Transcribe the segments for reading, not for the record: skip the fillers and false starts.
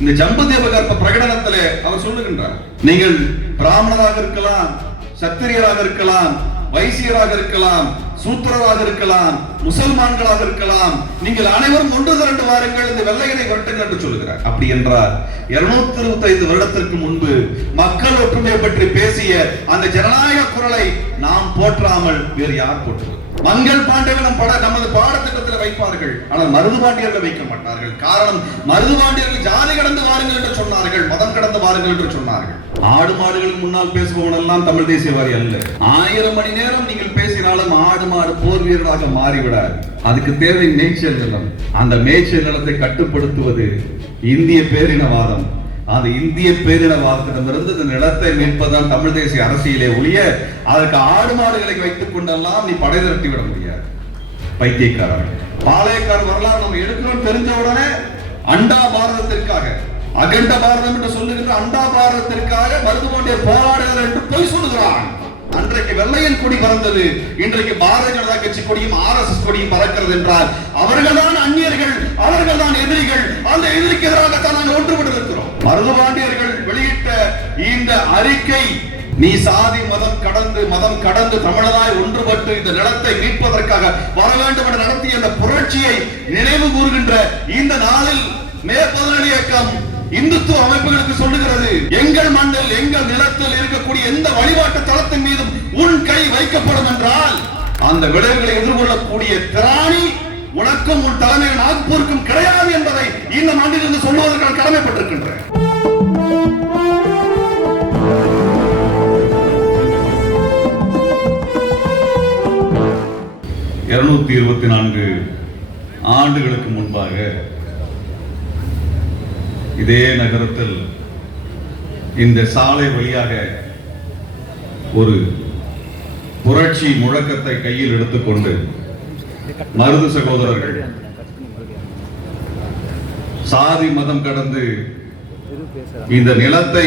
இந்த ஜம்பு தீபகற்ப பிரகடனத்திலே அவர் சொல்லுகின்றார், நீங்கள் பிராமணராக இருக்கலாம், சத்திரியராக இருக்கலாம், வைசியராக இருக்கலாம், சூத்திரராக இருக்கலாம், முசல்மான்களாக இருக்கலாம், நீங்கள் அனைவரும் ஒன்று திரண்டு வாருங்கள், இந்த வெள்ளையனை விரட்டுங்கள் என்று சொல்லுகிறார். அப்படி என்றால் 225 வருடத்திற்கு முன்பு மக்கள் ஒற்றுமை பற்றி பேசிய அந்த ஜனநாயக குரலை நாம் போற்றாமல் வேறு யார் போற்றுவது? மங்கள் பாண்டியர்கள் நமது பாடத்திட்டத்தில் வைப்பார்கள், ஆனால் மருது பாண்டியர்கள் வைக்க மாட்டார்கள். காரணம், மருது பாண்டியர்கள் ஜாதி கடந்து வாருங்கள் என்று சொன்னார்கள், மதம் கடந்து வாருங்கள் என்று சொன்னார்கள். ஆடு மாடுகளுக்கு முன்னால் பேசுபவன் எல்லாம் தமிழ் தேசியவாதி அல்ல. 1000 மணி நேரம் நீங்கள் பேசினாலும் ஆடு மாடு போர் வீரராக மாறிவிடாது. அதுக்கு தேவை மேய்ச்சல் நிலம். அந்த மேய்ச்சல் நிலத்தை கட்டுப்படுத்துவது இந்திய பேரினவாதம். அந்த இந்திய பேரினவாதத்திடமிருந்து இந்த நிலத்தை மீட்பதுதான் தமிழ் தேசிய அரசியலே ஒழிய அதற்கு ஆடு மாடுகளை வைத்துக் கொண்டெல்லாம் நீ படை திரட்டி விட முடியாது. பைத்தியக்காரர்கள். பாளையக்கார வரலாறு நம்ம எடுக்கிறோம் தெரிஞ்ச உடனே அண்டா பாரதத்திற்காக, அகண்ட பாரதம் என்று சொல்லுகின்ற அண்டா பாரதத்திற்காக மருது பாண்டியர் போராடுகிறார் என்று பொய் சொல்லுகிறான். அன்றைக்கு வெள்ளையன் கொடி பறந்தது, இன்றைக்கு பாரதிய ஜனதா கட்சி கொடியும் RSS கொடியும் பறக்கிறது என்றால் அவர்கள்தான் அந்நியர்கள், அவர்கள்தான் எதிரிகள். அந்த எதிரிக்கு எதிராகத்தான் நாங்கள் ஒன்றுபட்டு இருக்கிறோம். மருது பாண்டியர்கள் வெளியிட்ட இந்த அறிக்கை, நீ சாதி மதம் கடந்து தமிழராய் ஒன்றுபட்டு இந்த நிலத்தை மீட்பதற்காக வர வேண்டும் என நடத்திய இந்த புரட்சியை நினைவு கூறுகின்ற இந்த நாளில் மே 17 இயக்கம் இந்துத்துவ அமைப்புகளுக்கு சொல்லுகிறது, எங்கள் மண்ணில் எங்கள் நிலத்தில் இருக்கக்கூடிய எந்த வழிபாட்டு தளத்தின் மீதும் உன் கை வைக்கப்படும் என்றால் அந்த விளைவுகளை எதிர்கொள்ளக்கூடிய திராணி உனக்கும் உன் தலைமையில் நாக்பூருக்கும் கிடையாது என்பதை இந்த மண்ணிலிருந்து சொல்லுவதற்கு கடமைப்பட்டிருக்கின்றேன். 224 ஆண்டுகளுக்கு முன்பாக இதே நகரத்தில் இந்த சாலை வழியாக ஒரு புரட்சி முழக்கத்தை கையில் எடுத்துக்கொண்டு மருது சகோதரர்கள் சாதி மதம் கடந்து இந்த நிலத்தை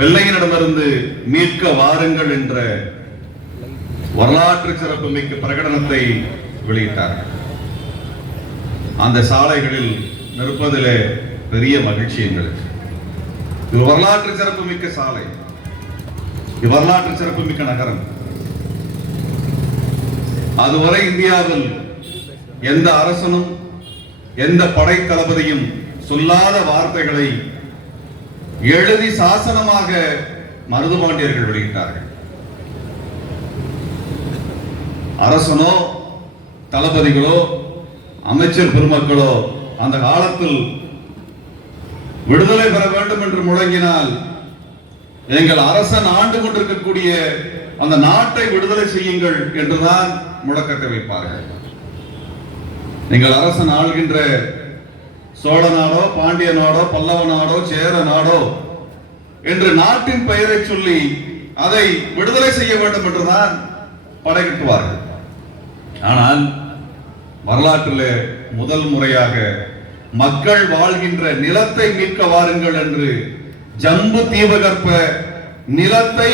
வெள்ளையனிடமிருந்து மீட்க வாருங்கள் என்ற வரலாற்று சிறப்புமிக்க பிரகடனத்தை வெளியிட்டார்கள். அந்த சாலைகளில் நிற்பதிலே பெரிய மகிழ்ச்சி எங்களுக்கு. இது வரலாற்று சிறப்புமிக்க சாலை, இது வரலாற்று சிறப்புமிக்க நகரம். அதுவரை இந்தியாவில் எந்த அரசனும் எந்த படை தளபதியும் சொல்லாத வார்த்தைகளை எழுதி சாசனமாக மருது பாண்டியர்கள் வெளியிட்டார்கள். அரசனோ தளபதிகளோ அமைச்சர் பெருமக்களோ அந்த காலத்தில் விடுதலை பெற வேண்டும் என்று முழங்கினால் எங்கள் அரசன் ஆண்டு கொண்டிருக்கக்கூடிய அந்த நாட்டை விடுதலை செய்யுங்கள் என்றுதான் முழக்கத்தை வைப்பார்கள். நீங்கள் அரசன் ஆள்கின்ற சோழ நாடோ பாண்டிய நாடோ பல்லவ நாடோ சேர நாடோ என்று நாட்டின் பெயரை சொல்லி அதை விடுதலை செய்ய வேண்டும் என்றுதான் படைகட்டுவார்கள். ஆனால் வரலாற்றில் முதல் முறையாக மக்கள் வாழ்கின்ற நிலத்தை மீட்க வாருங்கள் என்று ஜம்பு தீபகற்ப நிலத்தை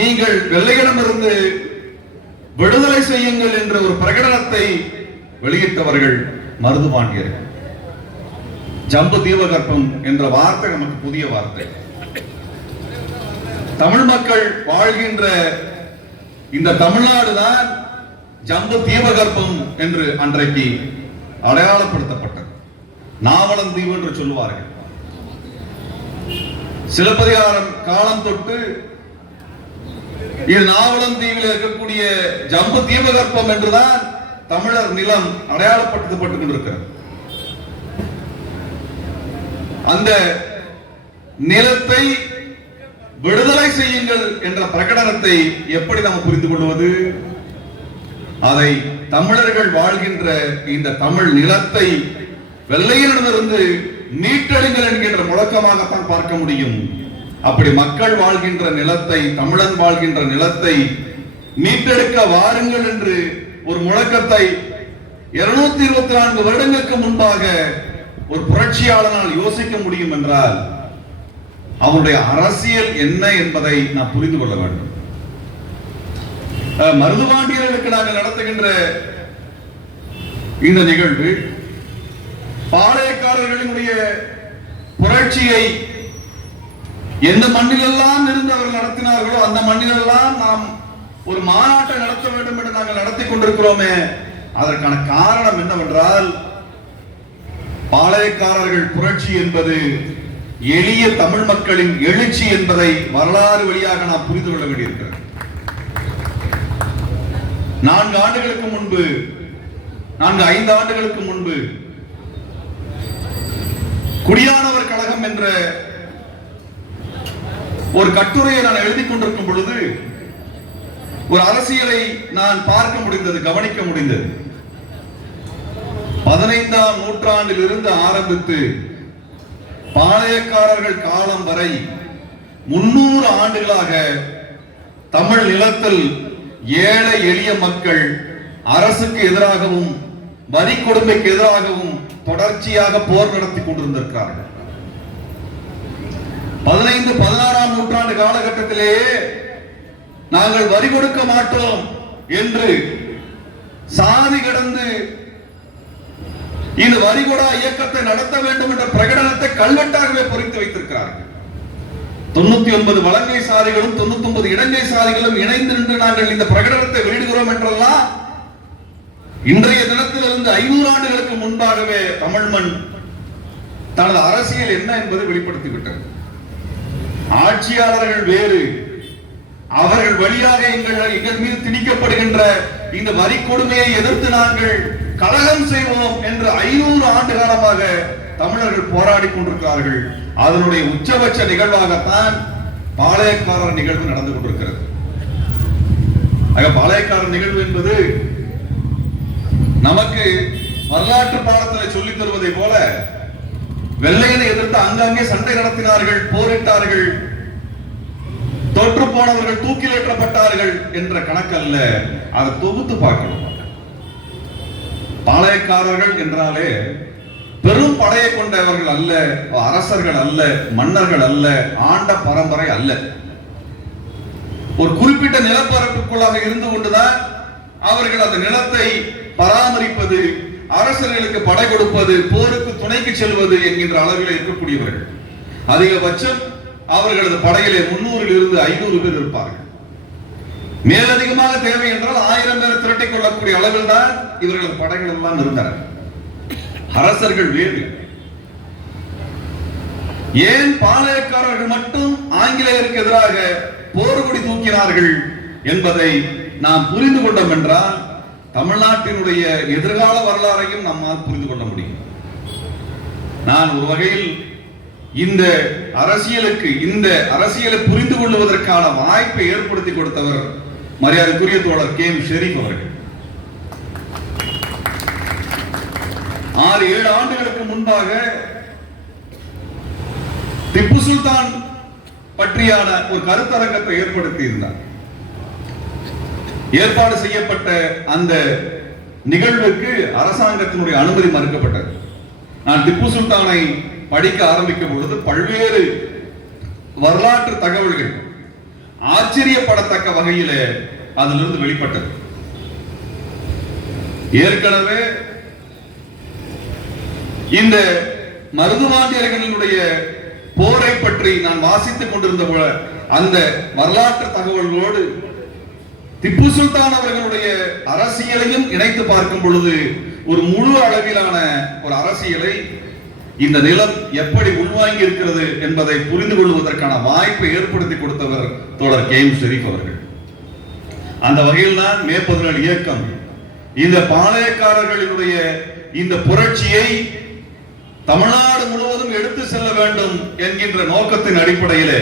நீங்கள் வெள்ளையனிடமிருந்து விடுதலை செய்யுங்கள் என்ற ஒரு பிரகடனத்தை வெளியிட்டவர்கள் மருது பாண்டியர்கள். ஜம்பு தீபகற்பம் என்ற வார்த்தை நமக்கு புதிய வார்த்தை. தமிழ் மக்கள் வாழ்கின்ற இந்த தமிழ்நாடுதான் ஜம்பு தீபகற்பம் என்று அன்றைக்கு அடையாளப்படுத்தப்பட்டது. நாவலந்தீவு என்று சொல்லுவார்கள். சிலப்பதிகாரம் காலம் தொட்டு இது நாவலந்தீவில் இருக்கக்கூடிய ஜம்பு தீபகற்பம் என்றுதான் தமிழர் நிலம் அடையாளப்படுத்தப்பட்டுக் கொண்டிருக்கிறது. அந்த நிலத்தை விடுதலை செய்யுங்கள் என்ற பிரகடனத்தை எப்படி நாம் புரிந்து கொள்வது? அதை தமிழர்கள் வாழ்கின்ற இந்த தமிழ் நிலத்தை வெள்ளையனிடமிருந்து மீட்டெடுங்கள் என்கின்ற முழக்கமாகத்தான் பார்க்க முடியும். அப்படி மக்கள் வாழ்கின்ற நிலத்தை, தமிழன் வாழ்கின்ற நிலத்தை மீட்டெடுக்க வாருங்கள் என்று ஒரு முழக்கத்தை 224 வருடங்களுக்கு முன்பாக ஒரு புரட்சியாளனால் யோசிக்க முடியும் என்றால் அவருடைய அரசியல் என்ன என்பதை நாம் புரிந்து கொள்ள வேண்டும். மருதுபாண்டியர்களுக்கு நாங்கள் நடத்துகின்ற இந்த நிகழ்வு பாளையக்காரர்களினுடைய புரட்சியை எந்த மண்ணிலெல்லாம் இருந்து அவர்கள் நடத்தினார்களோ அந்த மண்ணிலெல்லாம் நாம் ஒரு மாநாட்டை நடத்த வேண்டும் என்று நாங்கள் நடத்தி கொண்டிருக்கிறோமே, அதற்கான காரணம் என்னவென்றால், பாளையக்காரர்கள் புரட்சி என்பது எளிய தமிழ் மக்களின் எழுச்சி என்பதை வரலாறு வழியாக நாம் புரிந்து கொள்ள வேண்டியிருக்கிறது. 4 ஆண்டுகளுக்கு முன்பு, 5 ஆண்டுகளுக்கு முன்பு குடியானவர் கழகம் என்ற ஒரு கட்டுரையை நான் எழுதி கொண்டிருக்கும் பொழுது ஒரு அரசியலை நான் பார்க்க முடிந்தது, கவனிக்க முடிந்தது. 15ஆம் நூற்றாண்டில் இருந்து ஆரம்பித்து பாளையக்காரர்கள் காலம் வரை 300 ஆண்டுகளாக தமிழ் நிலத்தில் ஏழை எளிய மக்கள் அரசுக்கு எதிராகவும் வரி கொடுமைக்கு எதிராகவும் தொடர்ச்சியாக போர் நடத்தி கொண்டிருந்திருக்கிறார்கள். 15-16ஆம் நூற்றாண்டு காலகட்டத்திலேயே நாங்கள் வரி கொடுக்க மாட்டோம் என்று சாதி கடந்து இந்த வரிகொடா இயக்கத்தை நடத்த வேண்டும் என்ற பிரகடனத்தை கல்வெட்டாகவே பொறித்து வைத்திருக்கிறார்கள். 99 வலங்கை சாதிகளும் 99 இடங்கை சாதிகளும் இணைந்து நின்று நாங்கள் இந்த பிரகடனத்தை வெளியிடுகிறோம் என்றெல்லாம் இன்றைய தினத்திலிருந்து 500 ஆண்டுகளுக்கு முன்பாகவே தமிழ் மண் தனது அரசியல் என்ன என்பதை வெளிப்படுத்திவிட்டது. ஆட்சியாளர்கள் வேறு, அவர்கள் வழியாக எங்கள் மீது திணிக்கப்படுகின்ற இந்த வரி கொடுமையை எதிர்த்து நாங்கள் கலகம் செய்வோம் என்று 500 ஆண்டு காலமாக தமிழர்கள் போராடி கொண்டிருக்கிறார்கள். அதனுடைய உச்சபட்ச நிகழ்வாகத்தான் பாளையக்காரர் நிகழ்வு நடந்து கொண்டிருக்கிறது. பாளையக்காரர் நிகழ்வு என்பது நமக்கு வரலாற்று பாடத்தில் சொல்லித் தருவதை போல வெள்ளையனை எதிர்த்து அங்கங்கே சண்டை நடத்தினார்கள், போரிட்டார்கள், தோற்று போனவர்கள் தூக்கிலேற்றப்பட்டார்கள் என்ற கணக்கல்ல. அதை தொகுத்து பார்க்கணும். பாளையக்காரர்கள் என்றாலே பெரும் படையை கொண்டவர்கள் அல்ல, அரசர்கள் அல்ல, மன்னர்கள் அல்ல, ஆண்ட பரம்பரை அல்ல. ஒரு குறிப்பிட்ட நிலப்பரப்புக்குள்ளாக இருந்து கொண்டுதான் அவர்கள் அந்த நிலத்தை பராமரிப்பது, அரசர்களுக்கு படை கொடுப்பது, போருக்கு துணைக்கு செல்வது என்கின்ற அளவில் இருக்கக்கூடியவர்கள். அதிகபட்சம் அவர்களது படையிலே 300 இருந்து 500 பேர் இருப்பார்கள். மேலதிகமாக தேவை என்றால் 1000 பேர் திரட்டிக் கொள்ளக்கூடிய அளவில் தான் இவர்களது படைகள் எல்லாம் இருந்தன. அரசர்கள் வேறு. ஏன் பாளையக்காரர்கள் மட்டும் ஆங்கிலேயருக்கு எதிராக போர்கொடி தூக்கினார்கள் என்பதை நாம் புரிந்து கொண்டோம் என்றால் தமிழ்நாட்டினுடைய எதிர்கால வரலாறையும் நம்மால் புரிந்து கொள்ள முடியும். நான் ஒரு வகையில் இந்த அரசியலை புரிந்து கொள்வதற்கான வாய்ப்பை ஏற்படுத்தி கொடுத்தவர் மரியாதைக்குரிய தோழர் கே. ஷெரீப் அவர்கள். 6-7 ஆண்டுகளுக்கு முன்பாக திப்பு சுல்தான் பற்றியான ஒரு கருத்தரங்கத்தை ஏற்படுத்தி இருந்தார். ஏற்பாடு செய்யப்பட்ட அந்த நிகழ்வுக்கு அரசாங்கத்தினுடைய அனுமதி மறுக்கப்பட்டது. நான் திப்பு சுல்தானை படிக்க ஆரம்பிக்கும் பொழுது பல்வேறு வரலாற்று தகவல்கள் ஆச்சரியப்படத்தக்க வகையிலே அதிலிருந்து வெளிப்பட்டது. ஏற்கனவே இந்த மருதுபாண்டியர்களுடைய போரை பற்றி நான் வாசித்துக் கொண்டிருந்த போல அந்த வரலாற்று தகவல்களோடு திப்பு சுல்தான் அவர்களுடைய அரசியலையும் இணைத்து பார்க்கும் பொழுது ஒரு முழு அளவிலான ஒரு அரசியலை இந்த நிலம் எப்படி உள்வாங்கி இருக்கிறது என்பதை புரிந்து கொள்வதற்கான வாய்ப்பை ஏற்படுத்தி கொடுத்தவர் தோழர் கே. ஷெரீப் அவர்கள். அந்த வகையில் தான் மே 17 இயக்கம் இந்த பாளையக்காரர்களுடைய இந்த புரட்சியை தமிழ்நாடு முழுவதும் எடுத்து செல்ல வேண்டும் என்கின்ற நோக்கத்தின் அடிப்படையிலே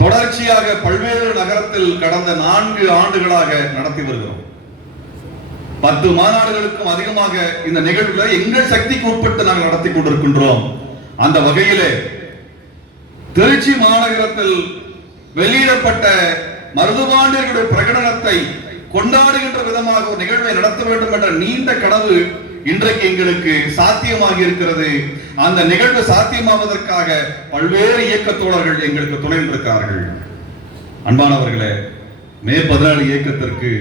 தொடர்ச்சியாக பல்வேறு நகரத்தில் கடந்த 4 ஆண்டுகளாக நடத்தி வருகிறோம். 10 மாநாடுகளுக்கும் அதிகமாக இந்த நிகழ்வுல எங்கள் சக்திக்கு உட்பட்டு நாங்கள் நடத்தி கொண்டிருக்கின்றோம். அந்த வகையிலே திருச்சி மாநகரத்தில் வெளியிடப்பட்ட மருதுபாண்டியர்களுடைய பிரகடனத்தை கொண்டாடுகின்ற விதமாக ஒரு நிகழ்வை நடத்த வேண்டும் என்ற நீண்ட கனவு இன்றைக்கு எங்களுக்கு சாத்தியமாகி இருக்கிறது. அந்த நிகழ்வு சாத்தியமாவதற்காக பல்வேறு இயக்க தோழர்கள் எங்களுக்கு துணை நிற்கிறார்கள். அன்பானவர்களே, மே 17 இயக்கத்திற்கு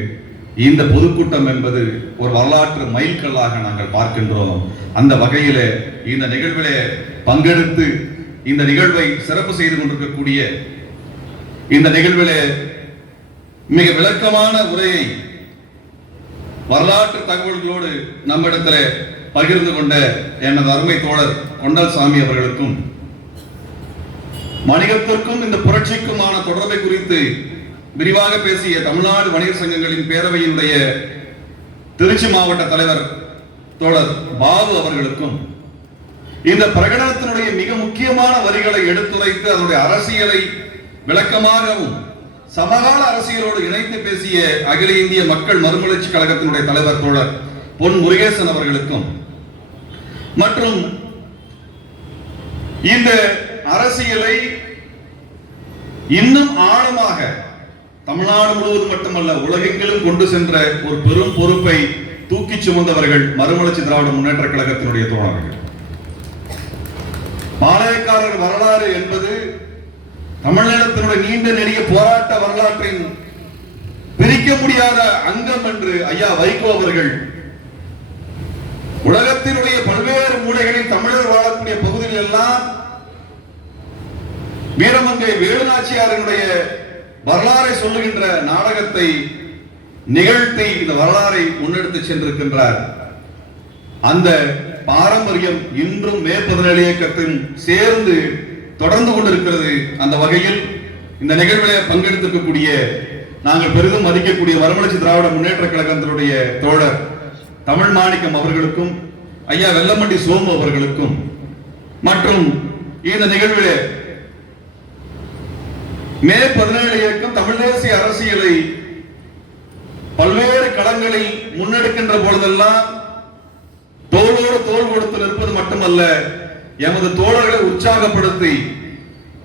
இந்த பொதுக்கூட்டம் என்பது ஒரு வரலாற்று மைல்கல்லாக நாங்கள் பார்க்கின்றோம். அந்த வகையிலே இந்த நிகழ்விலே பங்கெடுத்து இந்த நிகழ்வை சிறப்பு செய்து கொண்டிருக்கக்கூடிய இந்த நிகழ்விலே மிக விளக்கமான உரையை வரலாற்று தகவல்களோடு நம்மிடத்தில் பகிர்ந்து கொண்ட எனது அருமை தோழர் கொண்டல் சாமி அவர்களுக்கும், வணிகத்திற்கும் இந்த புரட்சிக்குமான தொடர்பை குறித்து விரிவாக பேசிய தமிழ்நாடு வணிகர் சங்கங்களின் பேரவையினுடைய திருச்சி மாவட்ட தலைவர் தோழர் பாபு அவர்களுக்கும், இந்த பிரகடனத்தினுடைய மிக முக்கியமான வரிகளை எடுத்துரைத்து அதனுடைய அரசியலை விளக்கமாகவும் சமகால அரசியலோடு இணைத்து பேசிய அகில இந்திய மக்கள் மறுமலர்ச்சி கழகத்தினுடைய தலைவர் தோழர் பொன் முருகேசன் அவர்களுக்கும், மற்றும் இந்த அரசியலை இன்னும் ஆழமாக தமிழ்நாடு முழுவதும் மட்டுமல்ல உலகெங்கிலும் கொண்டு சென்ற ஒரு பெரும் பொறுப்பை தூக்கி சுமந்தவர்கள் மறுமலர்ச்சி திராவிட முன்னேற்ற கழகத்தினுடைய தோழர்கள். பாளையக்காரர் வரலாறு என்பது தமிழகத்தினுடைய நீண்ட நெடிய போராட்ட வரலாற்றின் பிரிக்க முடியாத அங்கம் என்று ஐயா வைகோ அவர்கள் உலகத்தினுடைய பல்வேறு மூலைகளில் தமிழர் வாழக்கூடிய பகுதிகள் எல்லாம் வீரமங்கை வேலுநாச்சியாரினுடைய வரலாறை சொல்லுகின்ற நாடகத்தை நிகழ்த்தி இந்த வரலாறை முன்னெடுத்து சென்றிருக்கின்றார். அந்த பாரம்பரியம் இன்றும் மே 17 இயக்கத்தின் சேர்ந்து தொடர்ந்து கொண்டிருக்கிறது. அந்த வகையில் இந்த நிகழ்வில் பங்கெடுத்திருக்கக்கூடிய நாங்கள் பெரிதும் மதிக்கக்கூடிய மறுமலர்ச்சி திராவிட முன்னேற்ற கழகத்தினுடைய தோழர் தமிழ் மாணிக்கம் அவர்களுக்கும், ஐயா வெல்லமண்டி சோமு அவர்களுக்கும், மற்றும் இந்த நிகழ்வில் மே 17 இயக்கம் தமிழ் தேசிய அரசியலை பல்வேறு களங்களில் முன்னெடுக்கின்ற பொழுதெல்லாம் தோளோடு தோள் கொடுத்து நிற்பது மட்டுமல்ல, எமது தோழர்களை உற்சாகப்படுத்தி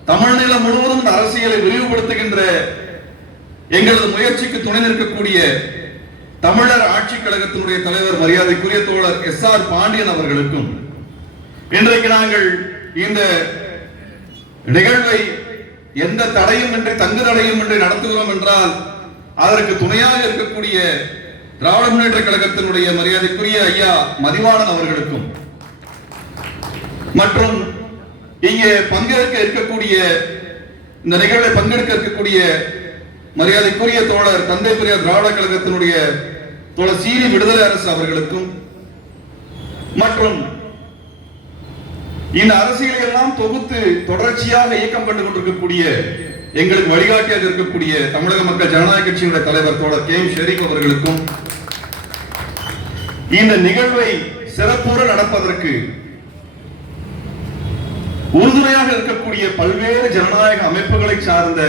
தமிழ்நிலம் முழுவதும் அரசியலை விரிவுபடுத்துகின்ற எங்களது முயற்சிக்கு துணை நிற்கக்கூடிய தமிழர் ஆட்சி கழகத்தினுடைய தலைவர் மரியாதைக்குரிய தோழர் SR பாண்டியன் அவர்களுக்கும், இன்றைக்கு நாங்கள் இந்த நிகழ்வை எந்த தடையும் இன்றி தங்கு தடையும் இன்றி நடத்துகிறோம் என்றால் அதற்கு துணையாக இருக்கக்கூடிய திராவிட முன்னேற்ற கழகத்தினுடைய மரியாதைக்குரிய ஐயா மதிவாணன் அவர்களுக்கும், மற்றும் இங்கே பங்கேற்க இருக்கக்கூடிய இந்த நிகழ்வை பங்கெடுக்க இருக்கக்கூடிய மரியாதைக்குரிய தோழர் தந்தை பெரியார் திராவிட கழகத்தினுடைய தோழர் சீனி விடுதலை அரசு அவர்களுக்கும், மற்றும் இந்த அரசியலை எல்லாம் தொகுத்து தொடர்ச்சியாக இயக்கம் கண்டு கொண்டிருக்கக்கூடிய எங்களுக்கு வழிகாட்டியாக இருக்கக்கூடிய தமிழக மக்கள் ஜனநாயக கட்சியினுடைய தலைவர் தோழர் கே ஷெரீப் அவர்களுக்கும், இந்த நிகழ்வை சிறப்புற நடப்பதற்கு உறுதுணையாக இருக்கக்கூடிய பல்வேறு ஜனநாயக அமைப்புகளை சார்ந்த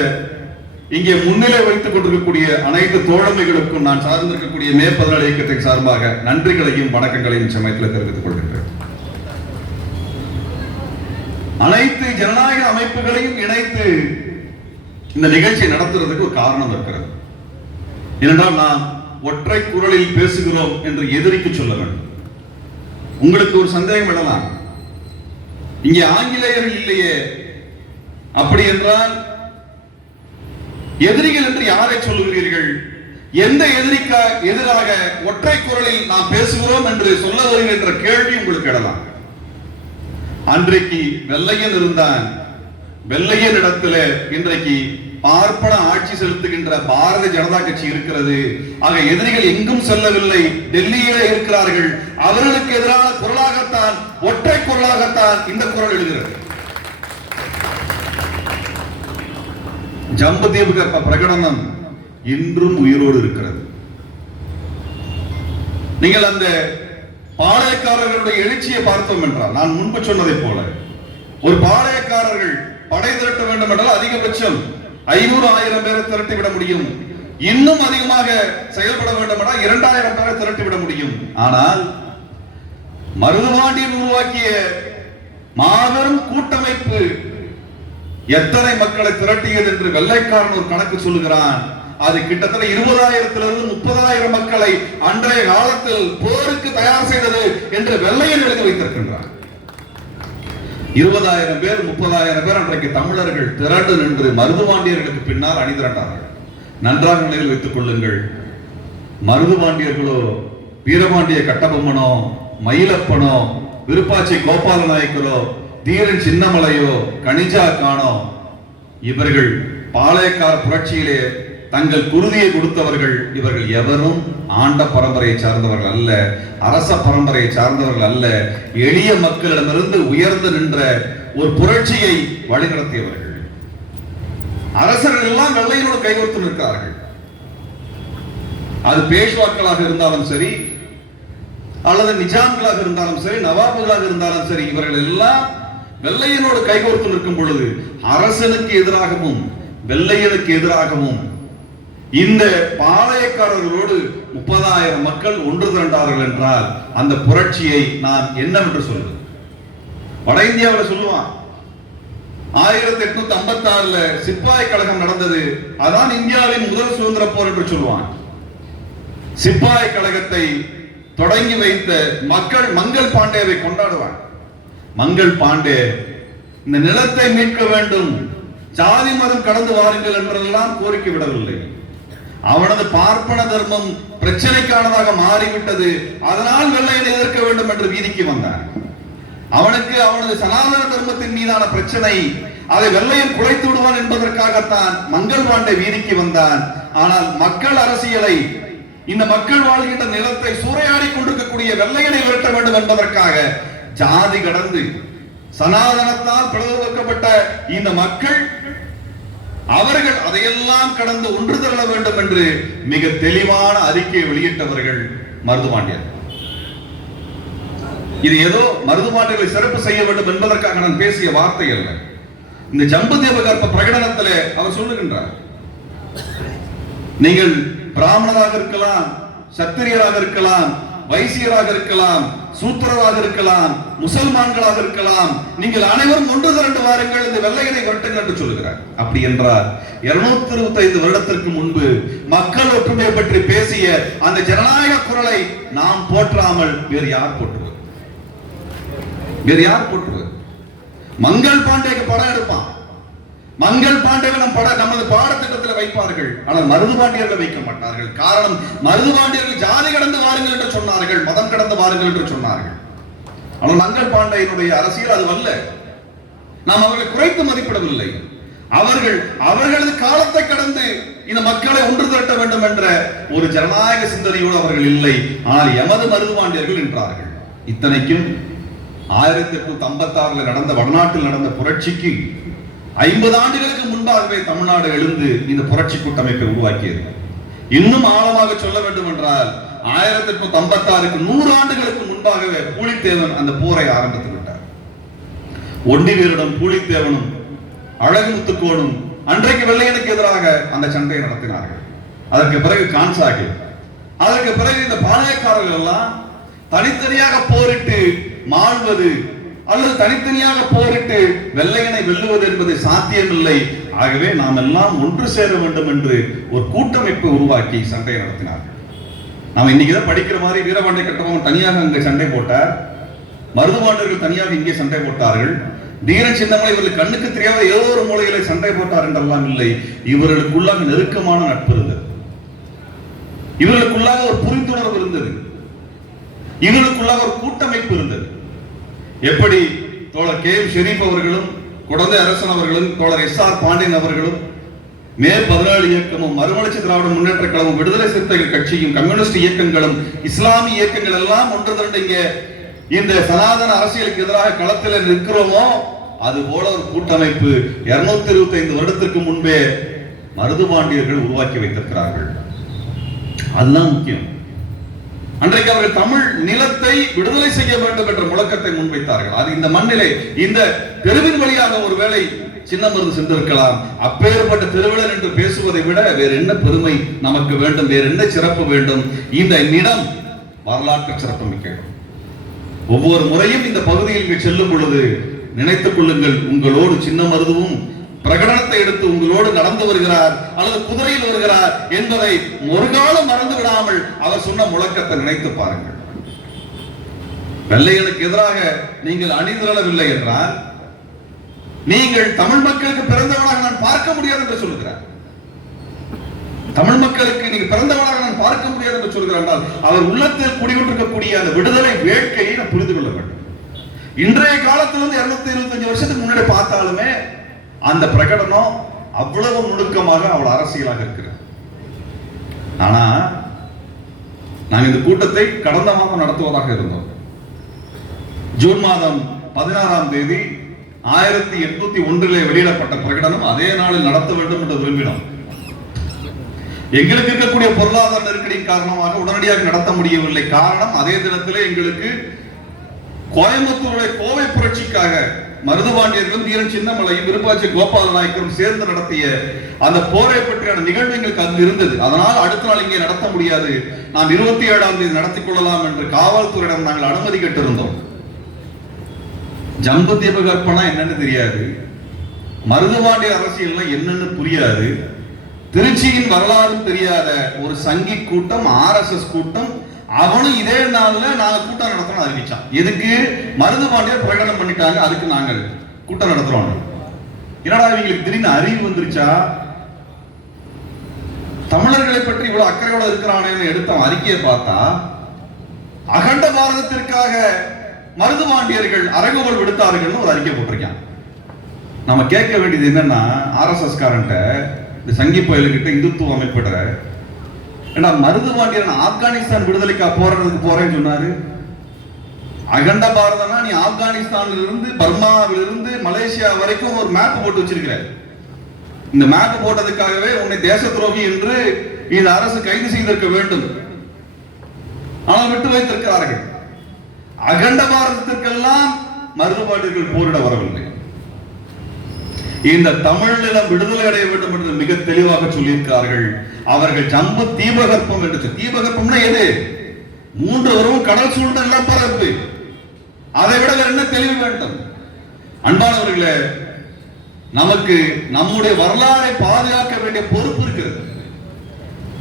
இங்கே முன்னிலை வைத்துக் கொண்டிருக்கக்கூடிய அனைத்து தோழமைகளுக்கும் நான் சார்ந்திருக்கக்கூடிய மே 17 இயக்கத்தின் சார்பாக நன்றிகளையும் வணக்கங்களையும் சமயத்தில் தெரிவித்துக் கொள்கிறேன். அனைத்து ஜனநாயக அமைப்புகளையும் இணைத்து இந்த நிகழ்ச்சியை நடத்துறதுக்கு ஒரு காரணம் இருக்கிறது. ஏனென்றால் நாம் ஒற்றை குரலில் பேசுகிறோம் என்று எதிரிக்கு சொல்ல வேண்டும். உங்களுக்கு ஒரு சந்தேகம் எழலாம், இங்கே ஆங்கிலேயர்கள் இல்லையே, அப்படி என்றால் எதிரிகள் என்று யாரை சொல்லுகிறீர்கள்? எந்த எதிரிக்கு எதிராக ஒற்றை குரலில் நாம் பேசுகிறோம் என்று சொல்ல வருகின்ற கேள்வி உங்களுக்கு எழலாம். அன்றைக்கு வெள்ளையன் இருந்தான். வெள்ளையன் இடத்துல இன்றைக்கு பார்ப்பன ஆட்சி செலுத்துகின்ற பாரதிய ஜனதா கட்சி இருக்கிறது. ஆக எதிரிகள் எங்கும் செல்லவில்லை, டெல்லியிலே இருக்கிறார்கள். அவர்களுக்கு எதிரான குரலாகத்தான், ஒற்றை குரலாகத்தான் இந்த குரல் எழுகிறது. ஜம்புதீப பிரகடனம் இன்றும் உயிரோடு இருக்கிறது. நீங்கள் அந்த பாளையக்காரர்களுடைய எழுச்சியை பார்த்தோம் என்றால், நான் முன்பு சொன்னதை போல ஒரு பாளையக்காரர்கள் படை திரட்ட வேண்டும் என்றால் அதிகபட்சம் 500-1000 பேரை திரட்டிவிட முடியும். இன்னும் அதிகமாக செயல்பட வேண்டும் என்றால் 2000 பேரை திரட்டிவிட முடியும். ஆனால் மருதுபாண்டியன் உருவாக்கிய மாபெரும் கூட்டமைப்பு எத்தனை மக்களை திரட்டியது என்று வெள்ளைக்காரன் ஒரு கணக்கு சொல்லுகிறான். அது கிட்டத்தட்ட 20,000 - 30,000 மக்களை அன்றைய காலத்தில் போருக்கு தயார் செய்தது என்று வெள்ளையன் எழுதி வைத்திருக்கின்றார். 20,000 பேர் 30,000 பேர் அன்றைக்கு தமிழர்கள் திரண்டு நின்று மருதுபாண்டியர்களுக்கு பின்னால் அணி திரண்டார்கள். நன்றாக நினைவில் வைத்துக் கொள்ளுங்கள், மருதுபாண்டியர்களோ வீரபாண்டிய கட்டபொம்மனோ மயிலப்பனோ விருப்பாச்சி கோபால நாயக்கரோ தீரன் சின்னமலையோ கனிஜா கானோ இவர்கள் பாளையக்கார புரட்சியிலே தங்கள் குருதியை கொடுத்தவர்கள். இவர்கள் எவரும் ஆண்ட பரம்பரையை சார்ந்தவர்கள் அல்ல, அரச பரம்பரையை சார்ந்தவர்கள் அல்ல. எளிய மக்களிடமிருந்து உயர்ந்து நின்ற ஒரு புரட்சியை வழிநடத்தியவர்கள். அரசர்கள் எல்லாம் வெள்ளையனோடு கைகோர்த்து நிற்கிறார்கள். அது பேஷ்வாக்களாக இருந்தாலும் சரி, அல்லது நிஜாம்களாக இருந்தாலும் சரி, நவாபுகளாக இருந்தாலும் சரி, இவர்கள் எல்லாம் வெள்ளையனோடு கைகோர்த்து நிற்கும் பொழுது அரசனுக்கு எதிராகவும் வெள்ளையனுக்கு எதிராகவும் இந்த பாளையக்காரர்களோடு 30,000 மக்கள் ஒன்று திரண்டார்கள் என்றால் அந்த புரட்சியை நான் என்னவென்று சொல்வது? வட இந்தியாவில் சொல்லுவான் 1856 சிப்பாய் கழகம் நடந்தது, அதான் இந்தியாவின் முதல் சுதந்திர போர் என்று சொல்லுவான். சிப்பாய் கழகத்தை தொடங்கி வைத்த மக்கள் மங்கள் பாண்டேவை கொண்டாடுவான். மங்கள் பாண்டே இந்த நிலத்தை மீட்க வேண்டும், ஜாதி மதம் கடந்து வாருங்கள் என்றெல்லாம் கோரிக்கை விடவில்லை. அவனது பார்ப்பன தர்மம் பிரச்சனைக்கானதாக மாறிவிட்டது, அதனால் வெள்ளையனை எதிர்க்க வேண்டும் என்று வீதிக்கு வந்தான். அவனுக்கு அவனது சனாதன தர்மத்தின் மீதான பிரச்சனை, அதை வெள்ளையன் குலைத்து விடுவான் என்பதற்காகத்தான் மங்கள் பாண்டே வீதிக்கு வந்தான். ஆனால் மக்கள் அரசியலை, இந்த மக்கள் வாழ்கின்ற நிலத்தை சூறையாடி கொண்டிருக்கக்கூடிய வெள்ளையனை விரட்ட வேண்டும் என்பதற்காக ஜாதி கடந்து சனாதனத்தால் பிளவுபட்ட இந்த மக்கள் அவர்கள் அதையெல்லாம் கடந்து ஒன்று திரள வேண்டும் என்று மிக தெளிவான அறிக்கையை வெளியிட்டவர்கள் மருதுபாண்டியர். இது ஏதோ மருதுபாண்டியர்களை சிறப்பு செய்ய வேண்டும் என்பதற்காக நான் பேசிய வார்த்தை அல்ல. இந்த ஜம்பு தேவகற்ப பிரகடனத்திலே அவர் சொல்லுகின்றார், நீங்கள் பிராமணராக இருக்கலாம், சத்திரியராக இருக்கலாம், வைசியராக இருக்கலாம், சூத்திரராக இருக்கலாம், முசல்மான்களாக இருக்கலாம், நீங்கள் அனைவரும் ஒன்று திரண்டு வாருங்கள், இந்த வெள்ளையனை விரட்டுங்கள் என்று சொல்லுகிறார். அப்படி என்றால் 225 வருடத்திற்கு முன்பு மக்கள் ஒற்றுமையை பற்றி பேசிய அந்த ஜனநாயக குரலை நாம் போற்றாமல் வேறு யார் போற்றுவது? வேறு யார் போற்றுவது? மங்கள் பாண்டேக்கு படம் எடுப்பான், மங்கள் பாண்டேவை நமது பாடத்திட்டத்தில் வைப்பார்கள், ஆனால் மருதுபாண்டியர்கள் வைக்க மாட்டார்கள். காரணம், மருதுபாண்டியர்கள் ஜாதி கடந்து வாருங்கள் என்று சொன்னார்கள், மதம் கடந்து வாருங்கள் என்று சொன்னார்கள். ஆனால் மங்கள் பாண்டியனுடைய அரசியல் அது அல்ல. நாம் அவர்களை குறைத்து மதிப்பிடவில்லை. அவர்களது காலத்தை கடந்து இந்த மக்களை ஒன்று திரட்ட வேண்டும் என்ற ஒரு ஜனநாயக சிந்தனையோடு அவர்கள் இல்லை. ஆனால் எமது மருதுபாண்டியர்கள் என்றார்கள். இத்தனைக்கும் 1856 நடந்த வடநாட்டில் நடந்த புரட்சிக்கு 50 ஆண்டுகளுக்கு முன்பாகவே தமிழ்நாடு எழுந்து இந்த புரட்சி கூட்டமைப்பை உருவாக்கியது. இன்னும் ஆழமாக சொல்ல வேண்டும் என்றால் 1856க்கு 100 ஆண்டுகளுக்கு முன்பாகவே பூலித்தேவன் அந்த போரை ஆரம்பித்து விட்டார். ஒண்டி வீரனும் பூலித்தேவனும் அழகுமுத்துக்கோனும் அன்றைக்கு வெள்ளையனுக்கு எதிராக அந்த சண்டையை நடத்தினார்கள். அதற்கு பிறகு கான்சாகிப், அதற்கு பிறகு இந்த பாளையக்காரர்கள் எல்லாம் தனித்தனியாக போரிட்டு மாழ்வது அல்லது தனித்தனியாக போரிட்டு வெள்ளையனை வெல்லுவது என்பது சாத்தியமில்லை. ஆகவே நாம் எல்லாம் ஒன்று சேர வேண்டும் என்று ஒரு கூட்டமைப்பை உருவாக்கி சண்டை நடத்தினார்கள். நாம் இன்னைக்கு படிக்கிற மாதிரி வீரபாண்டிய கட்டபொம்மன் தனியாக அங்கே சண்டை போட்டார், மருதுபாண்டியர்கள் தனியாக இங்கே சண்டை போட்டார்கள். தீரன் சின்னமலை இவர்கள் கண்ணுக்கு தெரியாத ஏதோ ஒரு மூலையில சண்டை போட்டார் என்றெல்லாம் இல்லை. இவர்களுக்குள்ளாக நெருக்கமான நட்பு இருந்தது, இவர்களுக்குள்ளாக ஒரு புரிந்துணர்வு இருந்தது, இவர்களுக்குள்ளாக ஒரு கூட்டமைப்பு இருந்தது. எப்படி தோழர் கே எம் ஷெரீப் அவர்களும் குடந்தை அரசன் அவர்களும் தோழர் எஸ்.ஆர். பாண்டியன் அவர்களும் மே 17 இயக்கமும் மறுமலர்ச்சி திராவிட முன்னேற்ற கழகம் விடுதலை சிறுத்தைகள் கட்சியும் கம்யூனிஸ்ட் இயக்கங்களும் இஸ்லாமிய இயக்கங்கள் எல்லாம் ஒன்று திரண்டுங்க இந்த சனாதன அரசியலுக்கு எதிராக களத்தில் நிற்கிறோமோ, அது போல ஒரு கூட்டமைப்பு 225 வருடத்திற்கு முன்பே மருதுபாண்டியர்கள் உருவாக்கி வைத்திருக்கிறார்கள். அதுதான் முக்கியம். அன்றைக்கு அவர்கள் தமிழ் நிலத்தை விடுதலை செய்ய வேண்டும் என்ற முழக்கத்தை முன்வைத்தார்கள். அது இந்த மண்ணிலே இந்த தெருவின் வழியாக ஒருவேளை சின்னமருது சென்றிருக்கலாம். அப்பேற்பட்ட திருவிழன் என்று பேசுவதை விட வேறு என்ன பெருமை நமக்கு வேண்டும், வேறு என்ன சிறப்பு வேண்டும்? இந்த நிலம் வரலாற்று சிறப்பு மிக்க. ஒவ்வொரு முறையும் இந்த பகுதியில் செல்லும் பொழுது நினைத்துக் கொள்ளுங்கள், உங்களோடு சின்னமருதுவும் பிரகடனத்தை எடுத்து உங்களோடு நடந்து வருகிறார் அல்லது குதிரையில் வருகிறார் என்பதை ஒரு காலம் மறந்து விடாமல் அவர் சொன்ன முழக்கத்தை நினைத்து பாருங்கள். வெள்ளையனுக்கு எதிராக நீங்கள் அணிதிரளவில்லை என்றால் நீங்கள் தமிழ் மக்களுக்கு பிறந்தவனாக நான் பார்க்க முடியாது என்று சொல்கிறார். தமிழ் மக்களுக்கு நீங்க பிறந்தவனாக நான் பார்க்க முடியாது என்று சொல்கிறார். அவர் உள்ளத்தில் குடிகொண்டிருக்கக்கூடிய அந்த விடுதலை வேட்கையை நான் புரிந்து கொள்ள வேண்டும். இன்றைய காலத்திலிருந்து 225 வருஷத்துக்கு முன்னாடி பார்த்தாலுமே அந்த பிரகடனம் அவ்வளவு நுணுக்கமாக அவ்வளவு அரசியலாக இருக்கிறது. ஆனா நாங்கள் இந்த கூட்டத்தை கடந்த மாதம் நடத்துவதாக இருந்தோம். ஜூன் மாதம் 16ஆம் தேதி 1801 வெளியிடப்பட்ட பிரகடனம் அதே நாளில் நடத்த வேண்டும் என்று விரும்பினோம். எங்களுக்கு இருக்கக்கூடிய பொருளாதார நெருக்கடியின் காரணமாக உடனடியாக நடத்த முடியவில்லை. காரணம், அதே தினத்திலே எங்களுக்கு கோயம்புத்தூருடைய கோவை புரட்சிக்காக மருதுபாண்டியர்களும் வீரன் சின்னமலையும் விருப்பாச்சி கோபால நாயக்கரும் சேர்ந்து நடத்திய அந்த போரை பற்றியான நிகழ்வு எங்களுக்கு அங்கு இருந்தது. அதனால் அடுத்த நாள் இங்கே நடத்த முடியாது, நாம் 27ஆம் தேதி நடத்திக் கொள்ளலாம் என்று காவல்துறையிடம் நாங்கள் அனுமதி கேட்டிருந்தோம். ஜம்பு தீபகற்பனா என்னன்னு தெரியாது, மருதுபாண்டிய அரசியல்னா என்னன்னு புரியாது, திருச்சியின் வரலாறும் தெரியாத ஒரு சங்கி கூட்டம், RSS கூட்டம், அவனும் இதே நாள்ல நாங்க கூட்டம் நடத்தணும் அறிவிச்சான். எதுக்கு? மருதுபாண்டியர் பிரகடனம் பண்ணிட்டாங்க, அதுக்கு நாங்கள் கூட்டம் நடத்துறோம். என்னடா இவங்களுக்கு திடீர்னு அறிவு வந்துருச்சா? தமிழர்களை பற்றி இவ்வளவு அக்கறையோட இருக்கிறானேன்னு எடுத்த அறிக்கையை பார்த்தா, அகண்ட பாரதத்திற்காக மருதுபாண்டியர்கள் அறைகோல் விடுத்தார்கள் ஒரு அறிக்கை போட்டிருக்கான். நம்ம கேட்க வேண்டியது என்னன்னா, RSS காரன்ட்ட, இந்த சங்கி பயலுக்கிட்ட, இந்துத்துவ அமைப்பிட, ஏன்னா மருதுபாண்டியன் ஆப்கானிஸ்தான் விடுதலைக்கா போறதுக்கு போறேன்னு சொன்னாரு. அகண்ட பாரதம்னா நீ ஆப்கானிஸ்தான்ல இருந்து பர்மாவில இருந்து மலேசியா வரைக்கும் ஒரு மேப் போட்டு வச்சிருக்கிற. இந்த மேப் போட்டதுக்காகவே உன்னை தேச துரோகி என்று இந்த அரசு கைது செய்திருக்க வேண்டும். ஆனால் விட்டு வைத்திருக்கிறார்கள். அகண்ட பாரதத்திற்கெல்லாம் மருதுபாண்டியர்கள் போரிட வரவில்லை. இந்த தமிழ் நிலம் விடுதலை அடைய வேண்டும் என்று மிக தெளிவாக சொல்லியிருக்கிறார்கள். அவர்கள் ஜம்பு தீபகற்பம் என்று, தீபகற்பம்னா எது? 3 வருவம் கடல் சூழ்ந்த நிலப்பரப்பு. அதை விட வேற என்ன தெளிவு வேண்டும்? அன்பானவர்களே, நமக்கு நம்முடைய வரலாறை பாதுகாக்க வேண்டிய பொறுப்பு இருக்கிறது.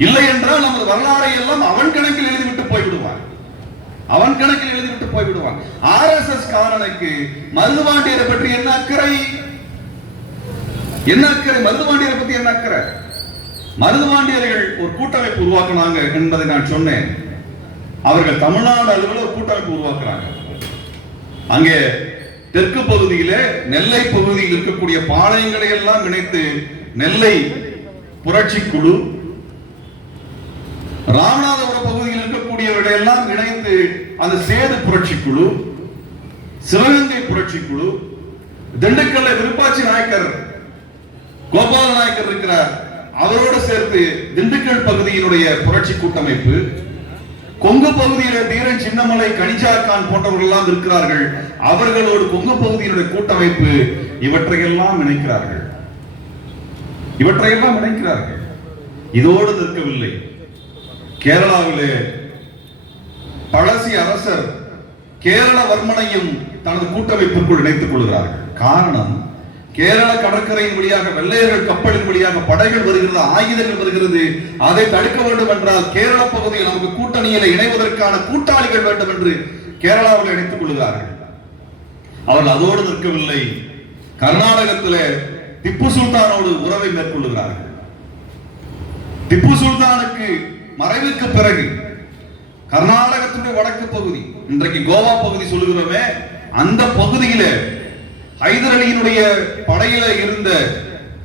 இல்லை என்றால் நமது வரலாறை எல்லாம் அவன் கணக்கில் எழுதிவிட்டு போய்விடுவான். அவன் கணக்கில் எழுதிவிட்டு போய்விடுவான். RSS காரனுக்கு மருதுபாண்டியரை பற்றி என்ன அக்கறை? என்ன அக்கறை? மருதுபாண்டியரை பற்றி என்ன அக்கறை? மருதுபாண்டியர்கள் ஒரு கூட்டமைப்பு உருவாக்குனாங்க என்பதை நான் சொன்னேன். அவர்கள் தமிழ்நாடு அளவில் ஒரு கூட்டமைப்பு உருவாக்குறாங்க. அங்கே தெற்கு பகுதியிலே நெல்லை பகுதியில் இருக்கக்கூடிய பாளையங்களை எல்லாம் இணைத்து நெல்லை புரட்சி குழு, ராமநாதபுரம் பகுதியில் இருக்கக்கூடியவர்களை எல்லாம் இணைத்து அந்த சேது புரட்சி குழு, சிவகங்கை புரட்சி குழு, திண்டுக்கல்ல விருப்பாச்சி நாயக்கர் கோபால நாயக்கர் இருக்கிறார், அவரோடு சேர்த்து திண்டுக்கல் பகுதியினுடைய புரட்சி கூட்டமைப்பு, கொங்கு பகுதியில தீரன் சின்னமலை, கனிஜாக்கான் போன்றவர்கள் எல்லாம் இருக்கிறார்கள், அவர்களோடு கொங்கு பகுதியினுடைய கூட்டமைப்பு, இவற்றையெல்லாம் இணைக்கிறார்கள். இவற்றையெல்லாம் இணைக்கிறார்கள். இதோடு நிற்கவில்லை. கேரளாவிலே பழசி அரசர் கேரளவர்மனையும் தனது கூட்டமைப்பிற்குள் இணைத்துக் கொள்கிறார்கள். காரணம், கேரள கடற்கரையின் வழியாக வெள்ளையர்கள் கப்பலின் வழியாக படைகள் வருகிறது, ஆயுதங்கள் வருகிறது. அதை தடுக்க வேண்டும் என்றால் கேரள பகுதியில் நமக்கு கூட்டணியில இணைவதற்கான கூட்டாளிகள் வேண்டும் என்று கேரளாவில் இணைத்துக் கொள்கிறார்கள். அவர்கள் அதோடு நிற்கவில்லை. கர்நாடகத்திலே திப்பு சுல்தானோடு உறவை மேற்கொள்கிறார்கள். திப்பு சுல்தானுக்கு மறைவுக்கு பிறகு கர்நாடகத்துடைய வடக்கு பகுதி, இன்றைக்கு கோவா பகுதி சொல்லுகிறோமே, அந்த பகுதியில ஹைதர் அலியினுடைய படையில இருந்த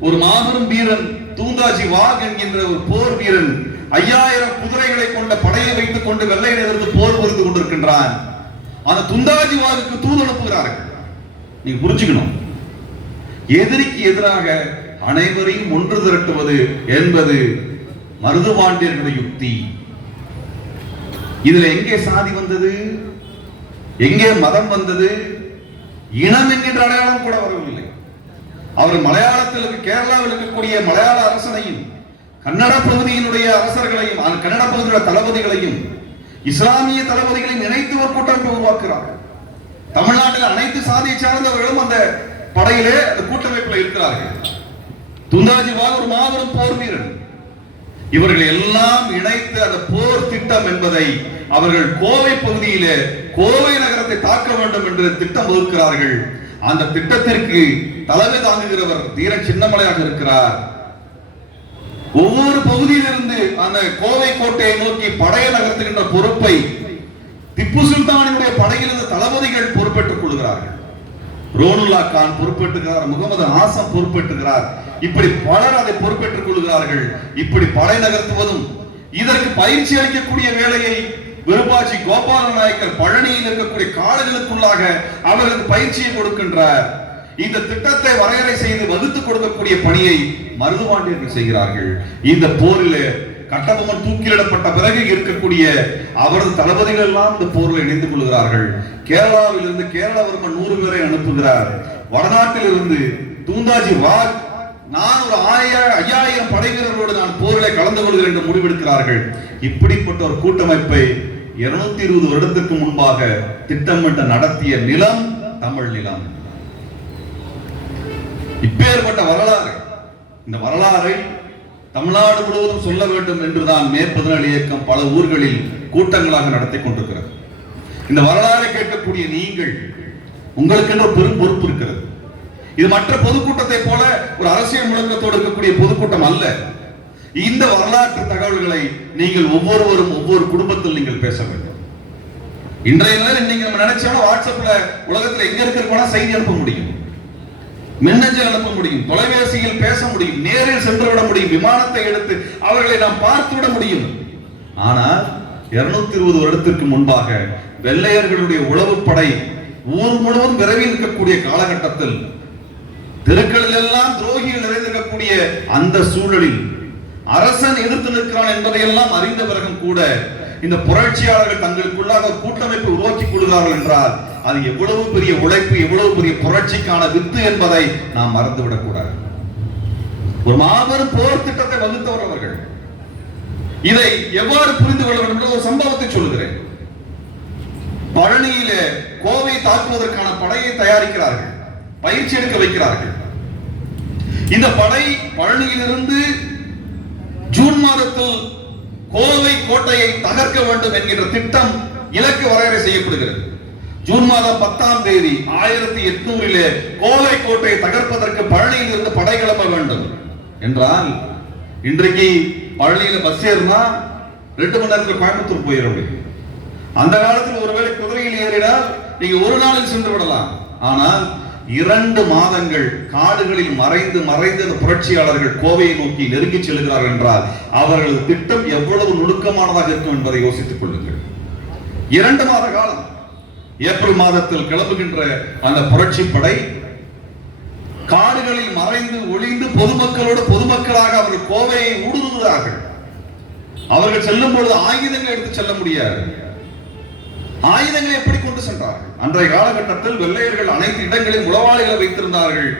ஒரு மாபெரும் வீரன் தூந்தாஜி வாக் என்கின்ற ஒரு போர் வீரன் 5000 குதிரைகளை கொண்ட படையை வைத்துக் கொண்டு வெள்ளையனை எதிர்த்து போர் புரிந்து கொண்டிருக்கின்றான். அந்த துந்தாஜி வாகுக்கு தூது அனுப்புகிறார்கள். நீங்க புரிஞ்சுக்கணும், எதிரிக்கு எதிராக அனைவரையும் ஒன்று திரட்டுவது என்பது மருதுபாண்டியர்களுடைய யுக்தி. இதுல எங்கே சாதி வந்தது? எங்கே மதம் வந்தது? இனம் என்கின்ற அடையாளம் கூட வரவில்லை. அவர் மலையாளத்தில் கேரளாவில் இருக்கக்கூடிய மலையாள அரசனையும் கன்னட பகுதியினுடைய அரசர்களையும் கன்னட பகுதியுடைய தளபதிகளையும் இஸ்லாமிய தளபதிகளையும் இணைத்து ஒரு கூட்டமைப்பை உருவாக்குகிறார். தமிழ்நாட்டில் அனைத்து சாதியை சார்ந்தவர்களும் அந்த படையிலே அந்த கூட்டமைப்பில் இருக்கிறார்கள். துந்தாஜிவாக ஒரு மாபெரும் போர் வீரன். இவர்கள் எல்லாம் இணைத்து அந்த போர் திட்டம் என்பதை அவர்கள் கோவை பகுதியிலே கோவை நகரத்தை தாக்க வேண்டும் என்று திட்டம் வகுக்கிறார்கள். அந்த திட்டத்திற்கு தலைமை தாங்குகிறவர் தீரன் சின்னமலையாக இருக்கிறார். ஒவ்வொரு பகுதியிலிருந்து அந்த கோவை கோட்டையை நோக்கி படைய நகர்த்துகின்ற பொறுப்பை திப்பு சுல்தானுடைய படையில் இருந்த தளபதிகள் பொறுப்பேற்றுக் கொள்கிறார்கள். ரோனுல்லா கான் பொறுப்பேற்றுகிறார், முகமது ஆசம் பொறுப்பேற்றுகிறார். இப்படி பலர் அதை பொறுப்பேற்றுக் கொள்கிறார்கள். இப்படி படை நகர்த்துவதும் இதற்கு பயிற்சி அளிக்கக்கூடிய வேலையை விருப்பாட்சி கோபால நாயக்கர் பழனியில் இருக்கக்கூடிய காடுகளுக்குள்ளாக அவர்களுக்கு பயிற்சியை கொடுக்கின்றார். இந்த திட்டத்தை வரையறை செய்து வகுத்து கொடுக்கக்கூடிய பணியை மருதுபாண்டியர்கள் செய்கிறார்கள். இந்த போரில் கட்டபொம்மன் தூக்கிலிடப்பட்ட பிறகு இருக்கக்கூடிய அவரது தளபதிகள் எல்லாம் இந்த போரில் இணைந்து கொள்கிறார்கள். கேரளாவில் இருந்து கேரளவர்மன் 100 பேரை அனுப்புகிறார். வடநாட்டில் இருந்து தூந்தாஜி வாக் நான் ஒரு 5000 படை வீரர்களோடு நான் போரிலே கலந்து கொள்கிறேன் என்று முடிவெடுக்கிறார்கள். இப்படிப்பட்ட ஒரு கூட்டமைப்பை 220 வருடத்திற்கு முன்பாக திட்டமிட்டு நடத்திய நிலம் தமிழ் நிலம். இப்பேற்பட்ட வரலாறு, இந்த வரலாறை தமிழ்நாடு முழுவதும் சொல்ல வேண்டும் என்றுதான் மே 17 இயக்கம் பல ஊர்களில் கூட்டங்களாக நடத்தி கொண்டிருக்கிறது. இந்த வரலாறை கேட்கக்கூடிய நீங்கள், உங்களுக்கு என்ற பெரும் பொறுப்பு இருக்கிறது. இது மற்ற பொதுக்கூட்டத்தை போல ஒரு அரசியல் முழக்கத்தோடு இருக்கக்கூடிய பொதுக்கூட்டம் அல்ல. இந்த வரலாற்று தகவல்களை நீங்கள் ஒவ்வொருவரும் ஒவ்வொரு குடும்பத்தில் நீங்கள் பேச வேண்டும். இன்றைய நாளில் நீங்க நினைச்சாலும் வாட்ஸ்அப்ல உலகத்தில் எங்க இருக்கிற செய்தி அனுப்ப முடியும், மின்னஞ்சல் அனுப்ப முடியும், தொலைபேசியில் பேச முடியும், நேரில் சென்று விட முடியும், விமானத்தை எடுத்து அவர்களை நாம் பார்த்து விட முடியும். ஆனால் 220 வருடத்திற்கு முன்பாக வெள்ளையர்களுடைய உளவுப்படை ஊர் முழுவதும் விரைவில் இருக்கக்கூடிய காலகட்டத்தில் தெருக்களில் எல்லாம் துரோகிகள் நிறைந்திருக்கக்கூடிய அந்த சூழலில் அரசன் எதிர்த்து நிற்கிறான் என்பதையெல்லாம் அறிந்த பிறகும் கூட இந்த புரட்சியாளர்கள் தங்களுக்குள்ளாக கூட்டமைப்பு உருவாக்கிக் கொள்கிறார்கள் என்றால் அது எவ்வளவு பெரிய உழைப்பு, எவ்வளவு பெரிய புரட்சிக்கான வித்து என்பதை நாம் மறந்துவிடக் கூடாது. ஒரு மாபெரும் போர் திட்டத்தை வகுத்தவர் அவர்கள். இதை எவ்வாறு புரிந்து கொள்ள வேண்டும் என்ற ஒரு சம்பவத்தை சொல்லுகிறேன். பழனியிலே கோவை தாக்குவதற்கான படையை தயாரிக்கிறார்கள், பயிற்சி எடுக்க வைக்கிறார்கள். இந்த படை பழனியிலிருந்து ஜூன் மாதத்தில் கோவை கோட்டையை தகர்க்க வேண்டும் என்கின்ற திட்டம் இலக்கு வரையறை செய்யப்படுகிறது. ஜூன் மாதம் 10ஆம் தேதி 1800 கோவை கோட்டையை தகர்ப்பதற்கு பழனியில் இருந்து படை கிளம்ப வேண்டும் என்றால், இன்றைக்கு பழனியில பஸ் ஏறினா 2 மணி நேரத்தில் கோயம்புத்தூர் போயிட முடியும். அந்த காலத்தில் ஒருவேளை குதிரையில் ஏறினால் நீங்க ஒரு நாளில் சென்று விடலாம். ஆனால் 2 மாதங்கள் காடுகளில் மறைந்து மறைந்து புரட்சியாளர்கள் கோவையை நோக்கி நெருங்கி செல்கிறார்கள் என்றால் அவர்களது திட்டம் எவ்வளவு நுணுக்கமானதாக இருக்கும் என்பதை யோசித்துக் கொள்ளுங்கள். 2 மாத காலம், ஏப்ரல் மாதத்தில் கிளம்புகின்ற அந்த புரட்சி படை காடுகளில் மறைந்து ஒளிந்து பொதுமக்களாக அவர்கள் கோவையை ஊடுருவுகிறார்கள். அவர்கள் செல்லும் பொழுது ஆயுதங்களை எடுத்து செல்ல முடியாது. ஆயுதங்களை எப்படி கொண்டு சென்றார்கள்? அன்றைய காலகட்டத்தில் வெள்ளையர்கள் அனைத்து இடங்களிலும் உளவாளிகளை வைத்திருந்தார்கள்.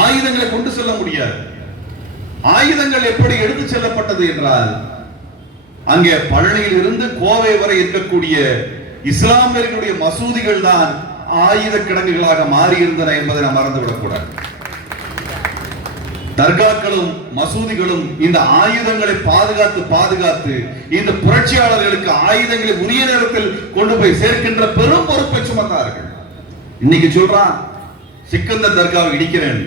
ஆயுதங்களை கொண்டு செல்ல முடியாது. ஆயுதங்கள் எப்படி எடுத்து செல்லப்பட்டது என்றால், அங்கே பழனியில் இருந்து கோவை வரை இருக்கக்கூடிய இஸ்லாமியர்களுடைய மசூதிகள் தான் ஆயுத கிடங்குகளாக மாறி இருந்தன என்பதை நாம் மறந்துவிடக் கூடாது. தர்காக்களும் மசூதிகளும் இந்த ஆயுதங்களை பாதுகாத்து இந்த புரட்சியாளர்களுக்கு ஆயுதங்களை உரிய நேரத்தில் கொண்டு போய் சேர்க்கின்ற பெரும் பொறுப்பை சுமந்தார்கள். இன்னைக்கு சொல்றான் சிக்கந்தர் தர்காவை இடிக்கிறேன்,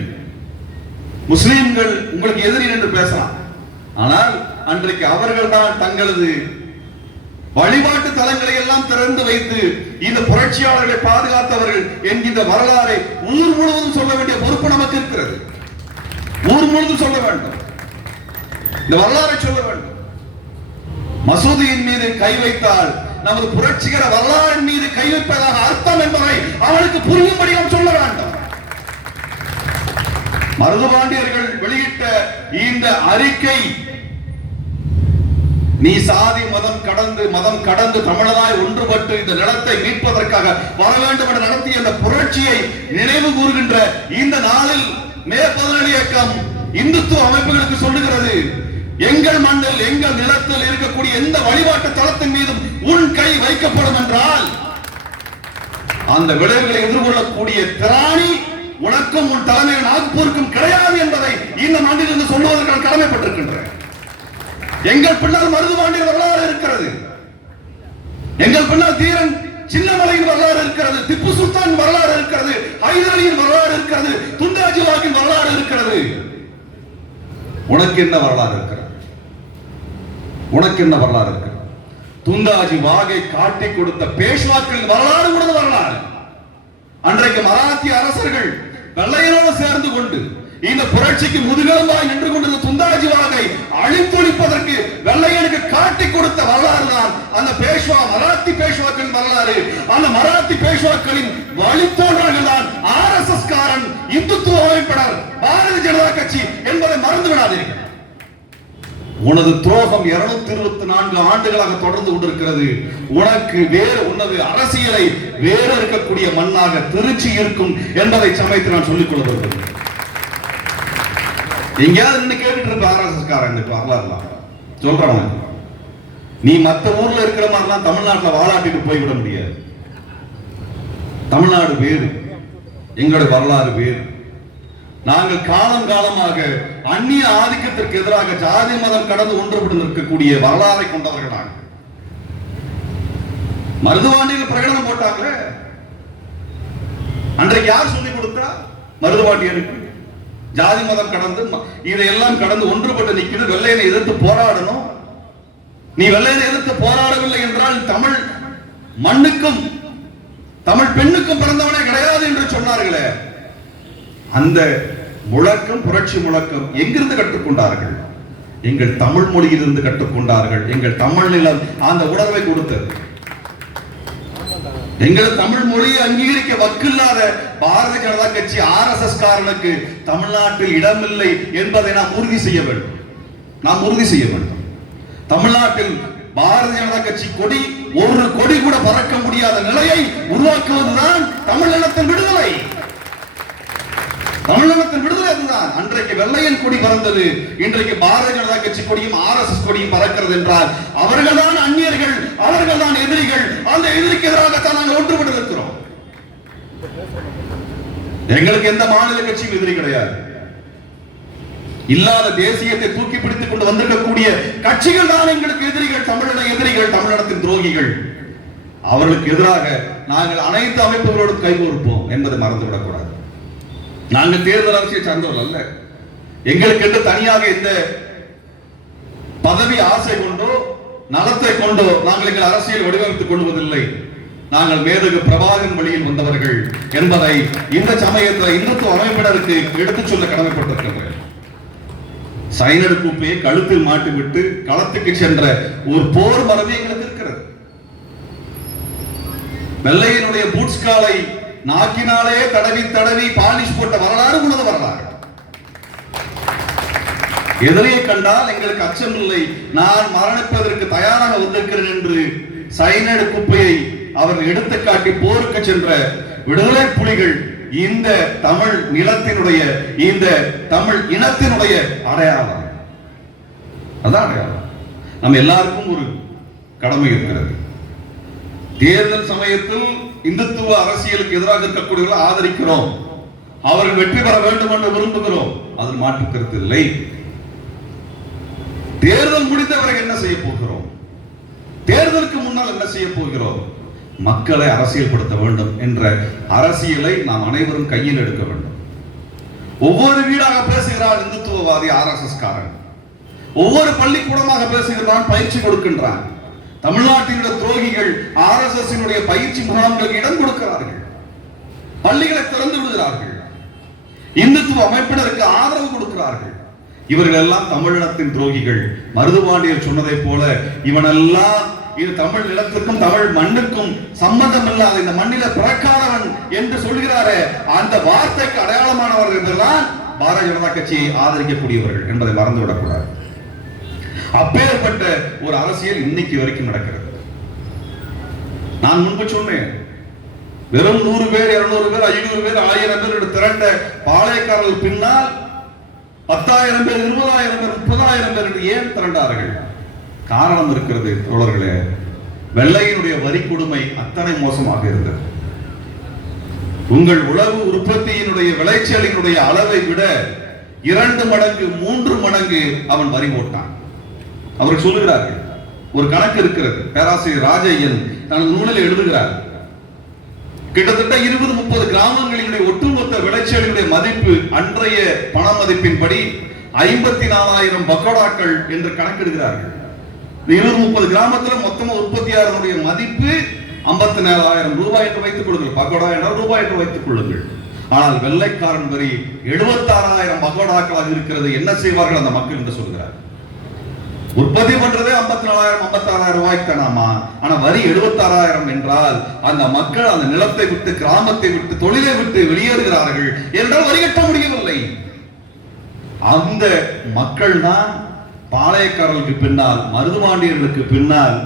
முஸ்லிம்கள் உங்களுக்கு எதிரி என்று பேசலாம். ஆனால் அன்றைக்கு அவர்கள் தான் தங்களது வழிபாட்டு தலங்களை எல்லாம் திறந்து வைத்து இந்த புரட்சியாளர்களை பாதுகாத்தவர்கள் என்கின்ற வரலாறை ஊர் முழுவதும் சொல்ல வேண்டிய பொறுப்பு நமக்கு இருக்கிறது. ஊர் முழுவதும் சொல்ல வேண்டும், இந்த வரலாறை சொல்ல வேண்டும். மசூதியின் மீது கை வைத்தால் நமது புரட்சிகர வரலாறின் மீது கை வைப்பதாக அர்த்தம் என்பதை அவனுக்கு புரியும்படியாக சொல்ல வேண்டும். மருதுபாண்டியர்கள் வெளியிட்ட இந்த அறிக்கை, நீ சாதி மதம் கடந்து தமிழனாய் ஒன்றுபட்டு இந்த நிலத்தை மீட்பதற்காக வர வேண்டும் என நடத்திய இந்த புரட்சியை நினைவு கூறுகின்ற இந்த நாளில் மே 17 இயக்கம் இந்துத்துவ அமைப்புகளுக்கு சொல்லுகிறது, எங்கள் மண்ணில் எங்கள் நிலத்தில் இருக்கக்கூடிய எந்த வழிபாட்டு தளத்தின் மீதும் உன் கை வைக்கப்படும் என்றால் அந்த விளைவுகளை எதிர்கொள்ளக்கூடிய திராணி உனக்கும் உன் தலைமையின் நாக்பூருக்கும் கிடையாது என்பதை இந்த மண்ணிலிருந்து சொல்லுவதற்கு நான் கடமைப்பட்டிருக்கின்றேன். எங்கள் பின்னால் மருதுபாண்டியர் வரலாறு இருக்கிறது, எங்கள் பின்னால் தீரன் சின்னமலையின் வரலாறு இருக்கிறது, திப்பு சுல்தான் வரலாறு இருக்கிறது, ஹைதர் அலியின் வரலாறு இருக்கிறது, துண்டாஜி வாக்கின் வரலாறு இருக்கிறது. உனக்கு என்ன வரலாறு இருக்கிறது? உனக்கு என்ன வரலாறு இருக்கிறது? துந்தாஜி வாகை காட்டி கொடுத்த பேஷ்வாக்களின் வரலாறு கூட வரலாறு. அன்றைக்கு மராத்திய அரசர்கள் வெள்ளையரோடு சேர்ந்து கொண்டு இந்த புரட்சிக்கு முதுகெலும்பாய் நின்று கொண்டிருந்த துந்தாஜி வாகை அழித்தொழிப்பதற்கு வெள்ளையனுக்கு காட்டி கொடுத்த வரலாறு தான் அந்த பேஷ்வா, மராத்தி பேஷ்வாக்களின் வரலாறு. அந்த மராத்தி பேஷ்வாக்களின் வழித்தோன்றர்கள் தான் RSS காரன், இந்துத்துவ அமைப்பினர், பாரதிய ஜனதா கட்சி என்பதை மறந்து விடாதீர்கள். உனது துரோகம் 224 ஆண்டுகளாக தொடர்ந்து கொண்டிருக்கிறது. உனக்கு வேறு உனது அரசியலை வேறு இருக்கக்கூடிய மண்ணாக திருச்சி இருக்கும் என்பதை சமைத்து நான் சொல்லிக் கொள்ள வருகிறேன். எங்கேயாவது நின்று கேட்டுட்டு இருப்ப RSS காரன் வரலாறுலாம் சொல்றாங்க. நீ மத்த ஊர்ல இருக்கிற மாதிரிலாம் தமிழ்நாட்டில் வாலாட்டிட்டு போய்விட முடியாது. தமிழ்நாடு வேறு, எங்களுடைய வரலாறு வேறு. நாங்கள் காலம் காலமாக அந்நிய ஆதிக்கத்திற்கு எதிராக ஜாதி மதம் கடந்து ஒன்றுபட்டு நிற்கக்கூடிய வரலாறை கொண்டவர்கள் நாங்கள். மருதுவாண்டியில் பிரகடனம் போட்டாங்க. அன்றைக்கு யார் சொல்லிக் கொடுத்தா? மருதுவாண்டியருக்கு ஜாதி மதம் கடந்து இதையெல்லாம் கடந்து ஒன்றுபட்டு நிற்கிறது. வெள்ளையனை எதிர்த்து போராடணும். நீ வெள்ளையனை எதிர்த்து போராடவில்லை என்றால் தமிழ் மண்ணுக்கும் தமிழ் பெண்ணுக்கும் பிறந்தவனே கிடையாது என்று சொன்னார்களே. அந்த முழக்கம், புரட்சி முழக்கம் எங்கிருந்து கற்றுக்கொண்டார்கள்? எங்கள் தமிழ் மொழியிலிருந்து கற்றுக்கொண்டார்கள். எங்கள் தமிழ் நிலம் அந்த உணர்வை கொடுத்தது. எங்கள் தமிழ் மொழியை அங்கீகரிக்க வக்கில்லாத பாரதிய ஜனதா கட்சி RSS காரனுக்கு தமிழ்நாட்டில் இடமில்லை என்பதை நாம் உறுதி செய்ய வேண்டும். நாம் உறுதி செய்ய வேண்டும். தமிழ்நாட்டில் பாரதிய ஜனதா கட்சி கொடி, ஒரு கொடி கூட பறக்க முடியாத நிலையை உருவாக்குவதுதான் தமிழகத்தின் விடுதலை. தமிழகத்தின் விடுதலை அதுதான். அன்றைக்கு வெள்ளையன் கொடி பறந்தது, இன்றைக்கு பாரதிய ஜனதா கட்சி கொடியும் RSS கொடியும் பறக்கிறது என்றால் அவர்கள்தான் அந்நியர்கள், அவர்கள்தான் எதிரிகள். அந்த எதிரிக்கு எதிராகத்தான் நாங்கள் ஒன்றுபட்டு இருக்கிறோம். எங்களுக்கு எந்த மாநில கட்சியும் எதிரி கிடையாது. இல்லாத தேசியத்தை தூக்கி பிடித்துக் கொண்டு வந்திருக்கக்கூடிய கட்சிகள் தான் எங்களுக்கு எதிரிகள், தமிழின எதிரிகள், தமிழினத்தின் துரோகிகள். அவர்களுக்கு எதிராக நாங்கள் அனைத்து அமைப்புகளோடும் கைகோர்ப்போம் என்பதை மறந்துவிடக் கூடாது. நாங்கள் தேர்தல் அரசியல் சார்ந்தவர்கள் அல்ல. எங்களுக்கு என்று தனியாக இந்த பதவி ஆசை கொண்டோ நலத்தை கொண்டோ நாங்கள் எங்கள் அரசியல் வடிவமைத்துக் கொள்வதில்லை. நாங்கள் மேதகு பிரபாகரன் வழியில் வந்தவர்கள் என்பதை இந்த சமயத்தில் இந்துத்துவ அமைப்பினருக்கு எடுத்துச் சொல்ல கடமைப்பட்டிருக்கிறோம். சைனடு கூப்பையை கழுத்தில் மாட்டிவிட்டு களத்துக்கு சென்ற ஒரு போர் மரபு எங்களுக்கு இருக்கிறது. வெள்ளையனுடைய பூட்ஸ் காலை நாக்கினாலே தடவி தடவி பாலிஷ் போட்ட வரலாறு உனது வரலாறு. எதிரியை கண்டால் எங்களுக்கு அச்சம் இல்லை, நான் மரணிப்பதற்கு தயாராக வந்திருக்கிறேன் என்று சைனடு குப்பையை அவர் எடுத்து காட்டி போருக்கு சென்ற விடுதலை புலிகள் இந்த தமிழ் நிலத்தினுடைய, இந்த தமிழ் இனத்தினுடைய அடையாளம். அதான் அடையாளம். நம்ம எல்லாருக்கும் ஒரு கடமை இருக்கிறது. தேர்தல் சமயத்தில் இந்துத்துவ அரசியலுக்கு எதிராக இருக்கக்கூடியவர்களை ஆதரிக்கிறோம், அவர்கள் வெற்றி பெற வேண்டும் என்று விரும்புகிறோம், அதில் மாற்று கருத்து இல்லை. தேர்தல் முடிந்த பிறகு என்ன செய்ய போகிறோம்? தேர்தலுக்கு முன்னால் என்ன செய்ய போகிறோம்? மக்களை அரசியல்படுத்த வேண்டும் என்ற அரசியலை நாம் அனைவரும் கையில் எடுக்க வேண்டும். ஒவ்வொரு வீடாக பேசுகிறான் இந்துத்துவவாதி RSS காரன், ஒவ்வொரு பள்ளிக்கூடமாக பேசுகிறான், பயிற்சி கொடுக்கின்றான். தமிழ்நாட்டினுடைய துரோகிகள் RSS பயிற்சி முகாம்களுக்கு இடம் கொடுக்கிறார்கள், பள்ளிகளை திறந்து விடுகிறார்கள், இந்துத்துவ அமைப்பினருக்கு ஆதரவு கொடுக்கிறார்கள். இவர்கள் எல்லாம் தமிழினத்தின் துரோகிகள். மருதுபாண்டியர் சொன்னதை போல இவனெல்லாம் இது தமிழ் நிலத்திற்கும் தமிழ் மண்ணுக்கும் சம்பந்தம் இல்லாத இந்த மண்ணில பிறக்காதவன் என்று சொல்கிறாரே, அந்த வார்த்தைக்கு அடையாளமானவர்கள் என்றெல்லாம் பாரதிய ஜனதா கட்சியை ஆதரிக்கக்கூடியவர்கள் என்பதை மறந்துவிடக்கூடாது. அப்பேற்பட்ட ஒரு அரசியல் இன்னைக்கு வரைக்கும் நடக்கிறது. நான் முன்பு சொன்னேன், வெறும் 100 பேர் 200 பேர் 500 பேர் 1000 பேர் திரண்ட பாளையக்காரர்கள் பின்னால் 10,000 பேர் 20,000 பேர் 30,000 பேர் என்று ஏன் திரண்டார்கள்? காரணம் இருக்கிறது தோழர்களே. வெள்ளையினுடைய வரி கொடுமை அத்தனை மோசமாக இருந்தது. உங்கள் உழவு உற்பத்தியினுடைய விளைச்சலினுடைய அளவை விட 2 மடங்கு 3 மடங்கு அவன் வரி போட்டான். அவர்கள் சொல்லுகிறார்கள், ஒரு கணக்கு இருக்கிறது, பேராசிரியர் ராஜையன் தனது நூலில் எழுதுகிறார். கிட்டத்தட்ட 20-30 கிராமங்களினுடைய ஒட்டுமொத்த விளைச்சலினுடைய மதிப்பு அன்றைய பண மதிப்பின்படி 54,000 பக்கோடாக்கள் என்று கணக்கெடுக்கிறார்கள். 20-30 கிராமத்துல மொத்தமா உற்பத்தியாளருடைய மதிப்பு 54,000 ரூபாய் என்று வைத்துக் கொள்ளுங்கள். பகோடா என்றால் ரூபாய் என்று வைத்துக் கொள்ளுங்கள். ஆனால் வெள்ளைக்காரன் வரி 76,000 பகோடாக்களாக இருக்கிறது. என்ன செய்வார்கள் அந்த மக்கள் என்று சொல்கிறார். உற்பத்தி பண்றதே 54,000-56,000 ரூபாய்க்கு தானாமா. ஆனா வரி 76,000 என்றால் அந்த மக்கள் அந்த நிலத்தை விட்டு, கிராமத்தை விட்டு, தொழிலை விட்டு வெளியேறுகிறார்கள் என்றால் வரி கட்ட முடியவில்லை. அந்த மக்கள் தான் பாளையக்காரர்களுக்கு பின்னால், மருதுபாண்டியர்களுக்கு பின்னால்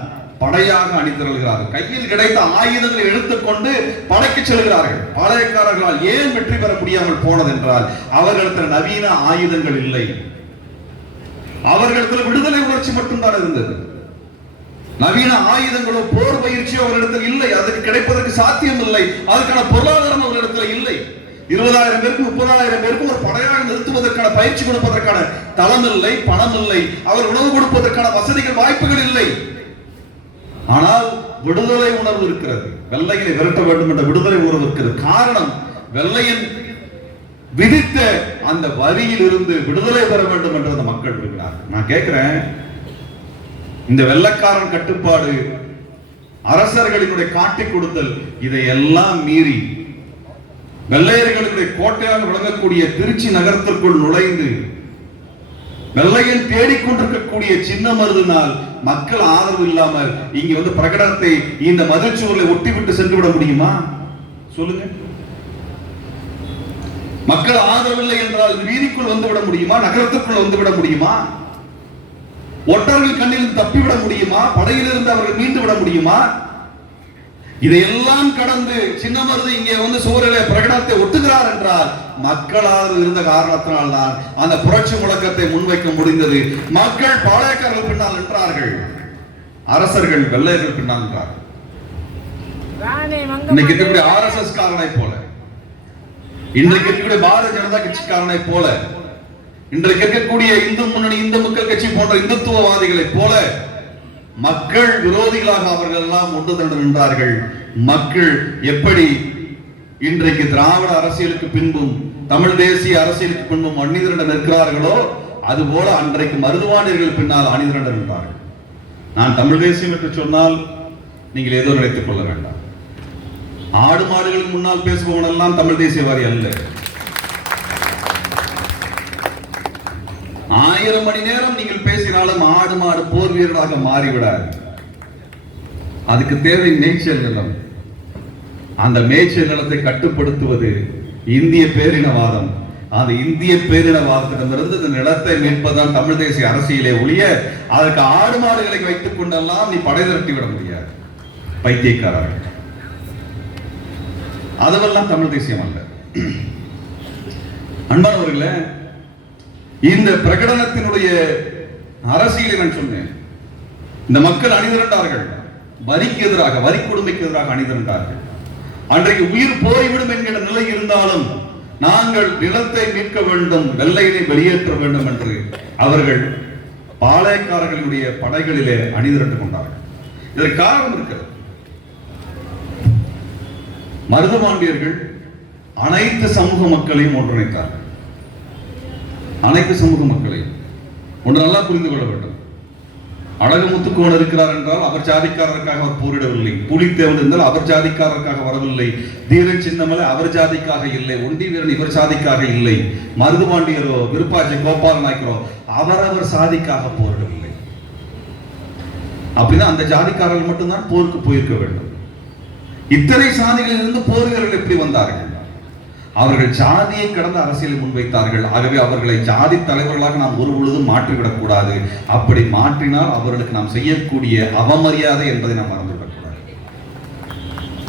படையாக அணிதிரள்கிறார்கள். கையில் கிடைத்த ஆயுதங்களை எடுத்துக்கொண்டு படைக்கு செல்கிறார்கள். பாளையக்காரர்களால் ஏன் வெற்றி பெற முடியாமல் போனது என்றால் அவர்களிடத்தில் நவீன ஆயுதங்கள் இல்லை. அவர்களிடத்தில் விடுதலை உணர்ச்சி மட்டும்தான் இருந்தது. நவீன ஆயுதங்களோ போர் பயிற்சியோ அவர்களிடத்தில் இல்லை. அதுக்கு கிடைப்பதற்கு சாத்தியம் இல்லை. அதுக்கான பொருளாதாரம் அவர்களிடத்தில் இல்லை. 20,000 பேருக்கு 30,000 பேருக்கு ஒரு படையாக நிறுத்துவதற்கான பயிற்சி கொடுப்பதற்கான தளம் இல்லை, பணம் இல்லை. அவர் உணவு கொடுப்பதற்கான வசதிகள், வாய்ப்புகள் இல்லை. ஆனால் விடுதலை உணர்வு இருக்கிறது. வெள்ளையனை விரட்ட வேண்டும் என்ற விடுதலை உணர்வு இருக்கிறது. காரணம், வெள்ளையன் விதித்த அந்த வரியில் இருந்து விடுதலை பெற வேண்டும் என்று அந்த மக்கள் விரும்பினார். நான் கேட்கிறேன், இந்த வெள்ளைக்காரன் கட்டுப்பாடு, அரசர்களினுடைய காட்டிக் கொடுத்தல், இதையெல்லாம் மீறி வெள்ளையர்களுடைய கோட்டையாக விளங்கக்கூடிய திருச்சி நகரத்திற்குள் நுழைந்து வெள்ளையன் தேடிக்கொண்டிருக்கக்கூடிய சின்ன மருதினால் மக்கள் ஆதரவு இல்லாமல் இங்க வந்து பிரகடனத்தை இந்த மதில்சுவர்களை ஒட்டிவிட்டு சென்று விட முடியுமா? சொல்லுங்க. மக்கள் ஆதரவில்லை என்றால் வீதிக்குள் வந்து விட முடியுமா? நகரத்திற்குள் வந்து விட முடியுமா? ஒட்டர்கள் கண்ணில் தப்பிவிட முடியுமா? படையிலிருந்து அவர்கள் மீண்டு விட முடியுமா? இதையெல்லாம் கடந்து சின்ன மருது இங்கே வந்து சூழலை பிரகடனத்தை ஒட்டுகிறார் என்றால் மக்களால் இருந்த காரணத்தினால் தான் அந்த புரட்சி முழக்கத்தை முன்வைக்க முடிந்தது. மக்கள் பாளையக்காரர்கள் பின்னால் நின்றார்கள், அரசர்கள் வெள்ளையர்கள் பின்னால் நின்றார்கள். இன்னைக்கு இருக்கக்கூடிய RSS காரனை போல, இன்றைக்கு இருக்கக்கூடிய பாரதிய ஜனதா கட்சிக்காரனை போல, இன்றைக்கு இருக்கக்கூடிய இந்து முன்னணி, இந்து மக்கள் கட்சி போன்ற இந்துத்துவவாதிகளை போல மக்கள் விரோதிகளாக அவர்கள் எல்லாம் ஒன்று திரண்டு நின்றார்கள். மக்கள் எப்படி இன்றைக்கு திராவிட அரசியலுக்கு பின்பும் தமிழ் தேசிய அரசியலுக்கு பின்பும் அணிதிரண்டு நிற்கிறார்களோ அதுபோல அன்றைக்கு மருதுபாண்டியர்கள் பின்னால் அணிதிரண்டு நின்றார்கள். நான் தமிழ் தேசியம் என்று சொன்னால் நீங்கள் ஏதோ நினைத்துக் கொள்ள வேண்டாம். ஆடு மாடுகளுக்கு முன்னால் பேசுபவன் எல்லாம் தமிழ் தேசியவாதி அல்ல. 1000 மணி நேரம் நீங்கள் பேசினாலும் ஆடு மாடு போர் வீரராக மாறிவிடாது. அதுக்கு தேவை மேய்ச்சல் நிலம். அந்த மேய்ச்சல் நிலத்தை கட்டுப்படுத்துவது இந்திய பேரினவாதம். அந்த இந்திய பேரினவாதத்திடமிருந்து இந்த நிலத்தை மீட்பதுதான் தமிழ் தேசிய அரசியலே ஒழிய அதற்கு ஆடு மாடுகளை வைத்துக் கொண்டெல்லாம் நீ படை திரட்டி விட முடியாது. பைத்தியக்காரர்கள். அதுவெல்லாம் தமிழ் தேசியம் அல்ல. அன்பானவர்களே, இந்த பிரகடனத்தினுடைய அரசியலை நான் சொன்னேன். இந்த மக்கள் அணிதிரண்டார்கள், வரிக்கு எதிராக, வரி கொடுமைக்கு எதிராக அணிதிரண்டார்கள். அன்றைக்கு உயிர் போய்விடும் என்கிற நிலை இருந்தாலும் நாங்கள் நிலத்தை மீட்க வேண்டும், வெள்ளையனை வெளியேற்ற வேண்டும் என்று அவர்கள் பாளையக்காரர்களுடைய படைகளிலே அணிதிரண்டு கொண்டார்கள். இதற்கு காரணம் இருக்கிறது. மருதுபாண்டியர்கள் அனைத்து சமூக மக்களையும் ஒன்றிணைத்தார்கள். அனைத்து சமூக மக்களையும் ஒன்று நல்லா புரிந்து கொள்ள வேண்டும். அழகுமுத்துக்கோன் இருக்கிறார் என்றால் அவர் ஜாதிக்காரருக்காக அவர் போரிடவில்லை. புலித்தேவன் இருந்தால் அவர் ஜாதிக்காரருக்காக வரவில்லை. தீரன் சின்னமலை அவர் ஜாதிக்காக இல்லை. ஒண்டி வீரன் இவர் சாதிக்காக இல்லை. மருதுபாண்டியரோ விருப்பாச்சி கோபால நாயக்கரோ அவரவர் சாதிக்காக போரிடவில்லை. அப்படின்னா அந்த ஜாதிக்காரர்கள் மட்டும்தான் போருக்கு போயிருக்க வேண்டும். இத்தனை சாதிகளில் இருந்து போர் வீரர்கள் எப்படி வந்தார்கள்? அவர்கள் ஜாதியை கடந்த அரசியலை முன்வைத்தார்கள். ஆகவே அவர்களை ஜாதி தலைவர்களாக நாம் ஒரு பொழுதும் மாற்றிவிடக் கூடாது. அப்படி மாற்றினால் அவர்களுக்கு நாம் செய்யக்கூடிய அவமரியாதை என்பதை நாம் மறந்துவிடக்கூடாது.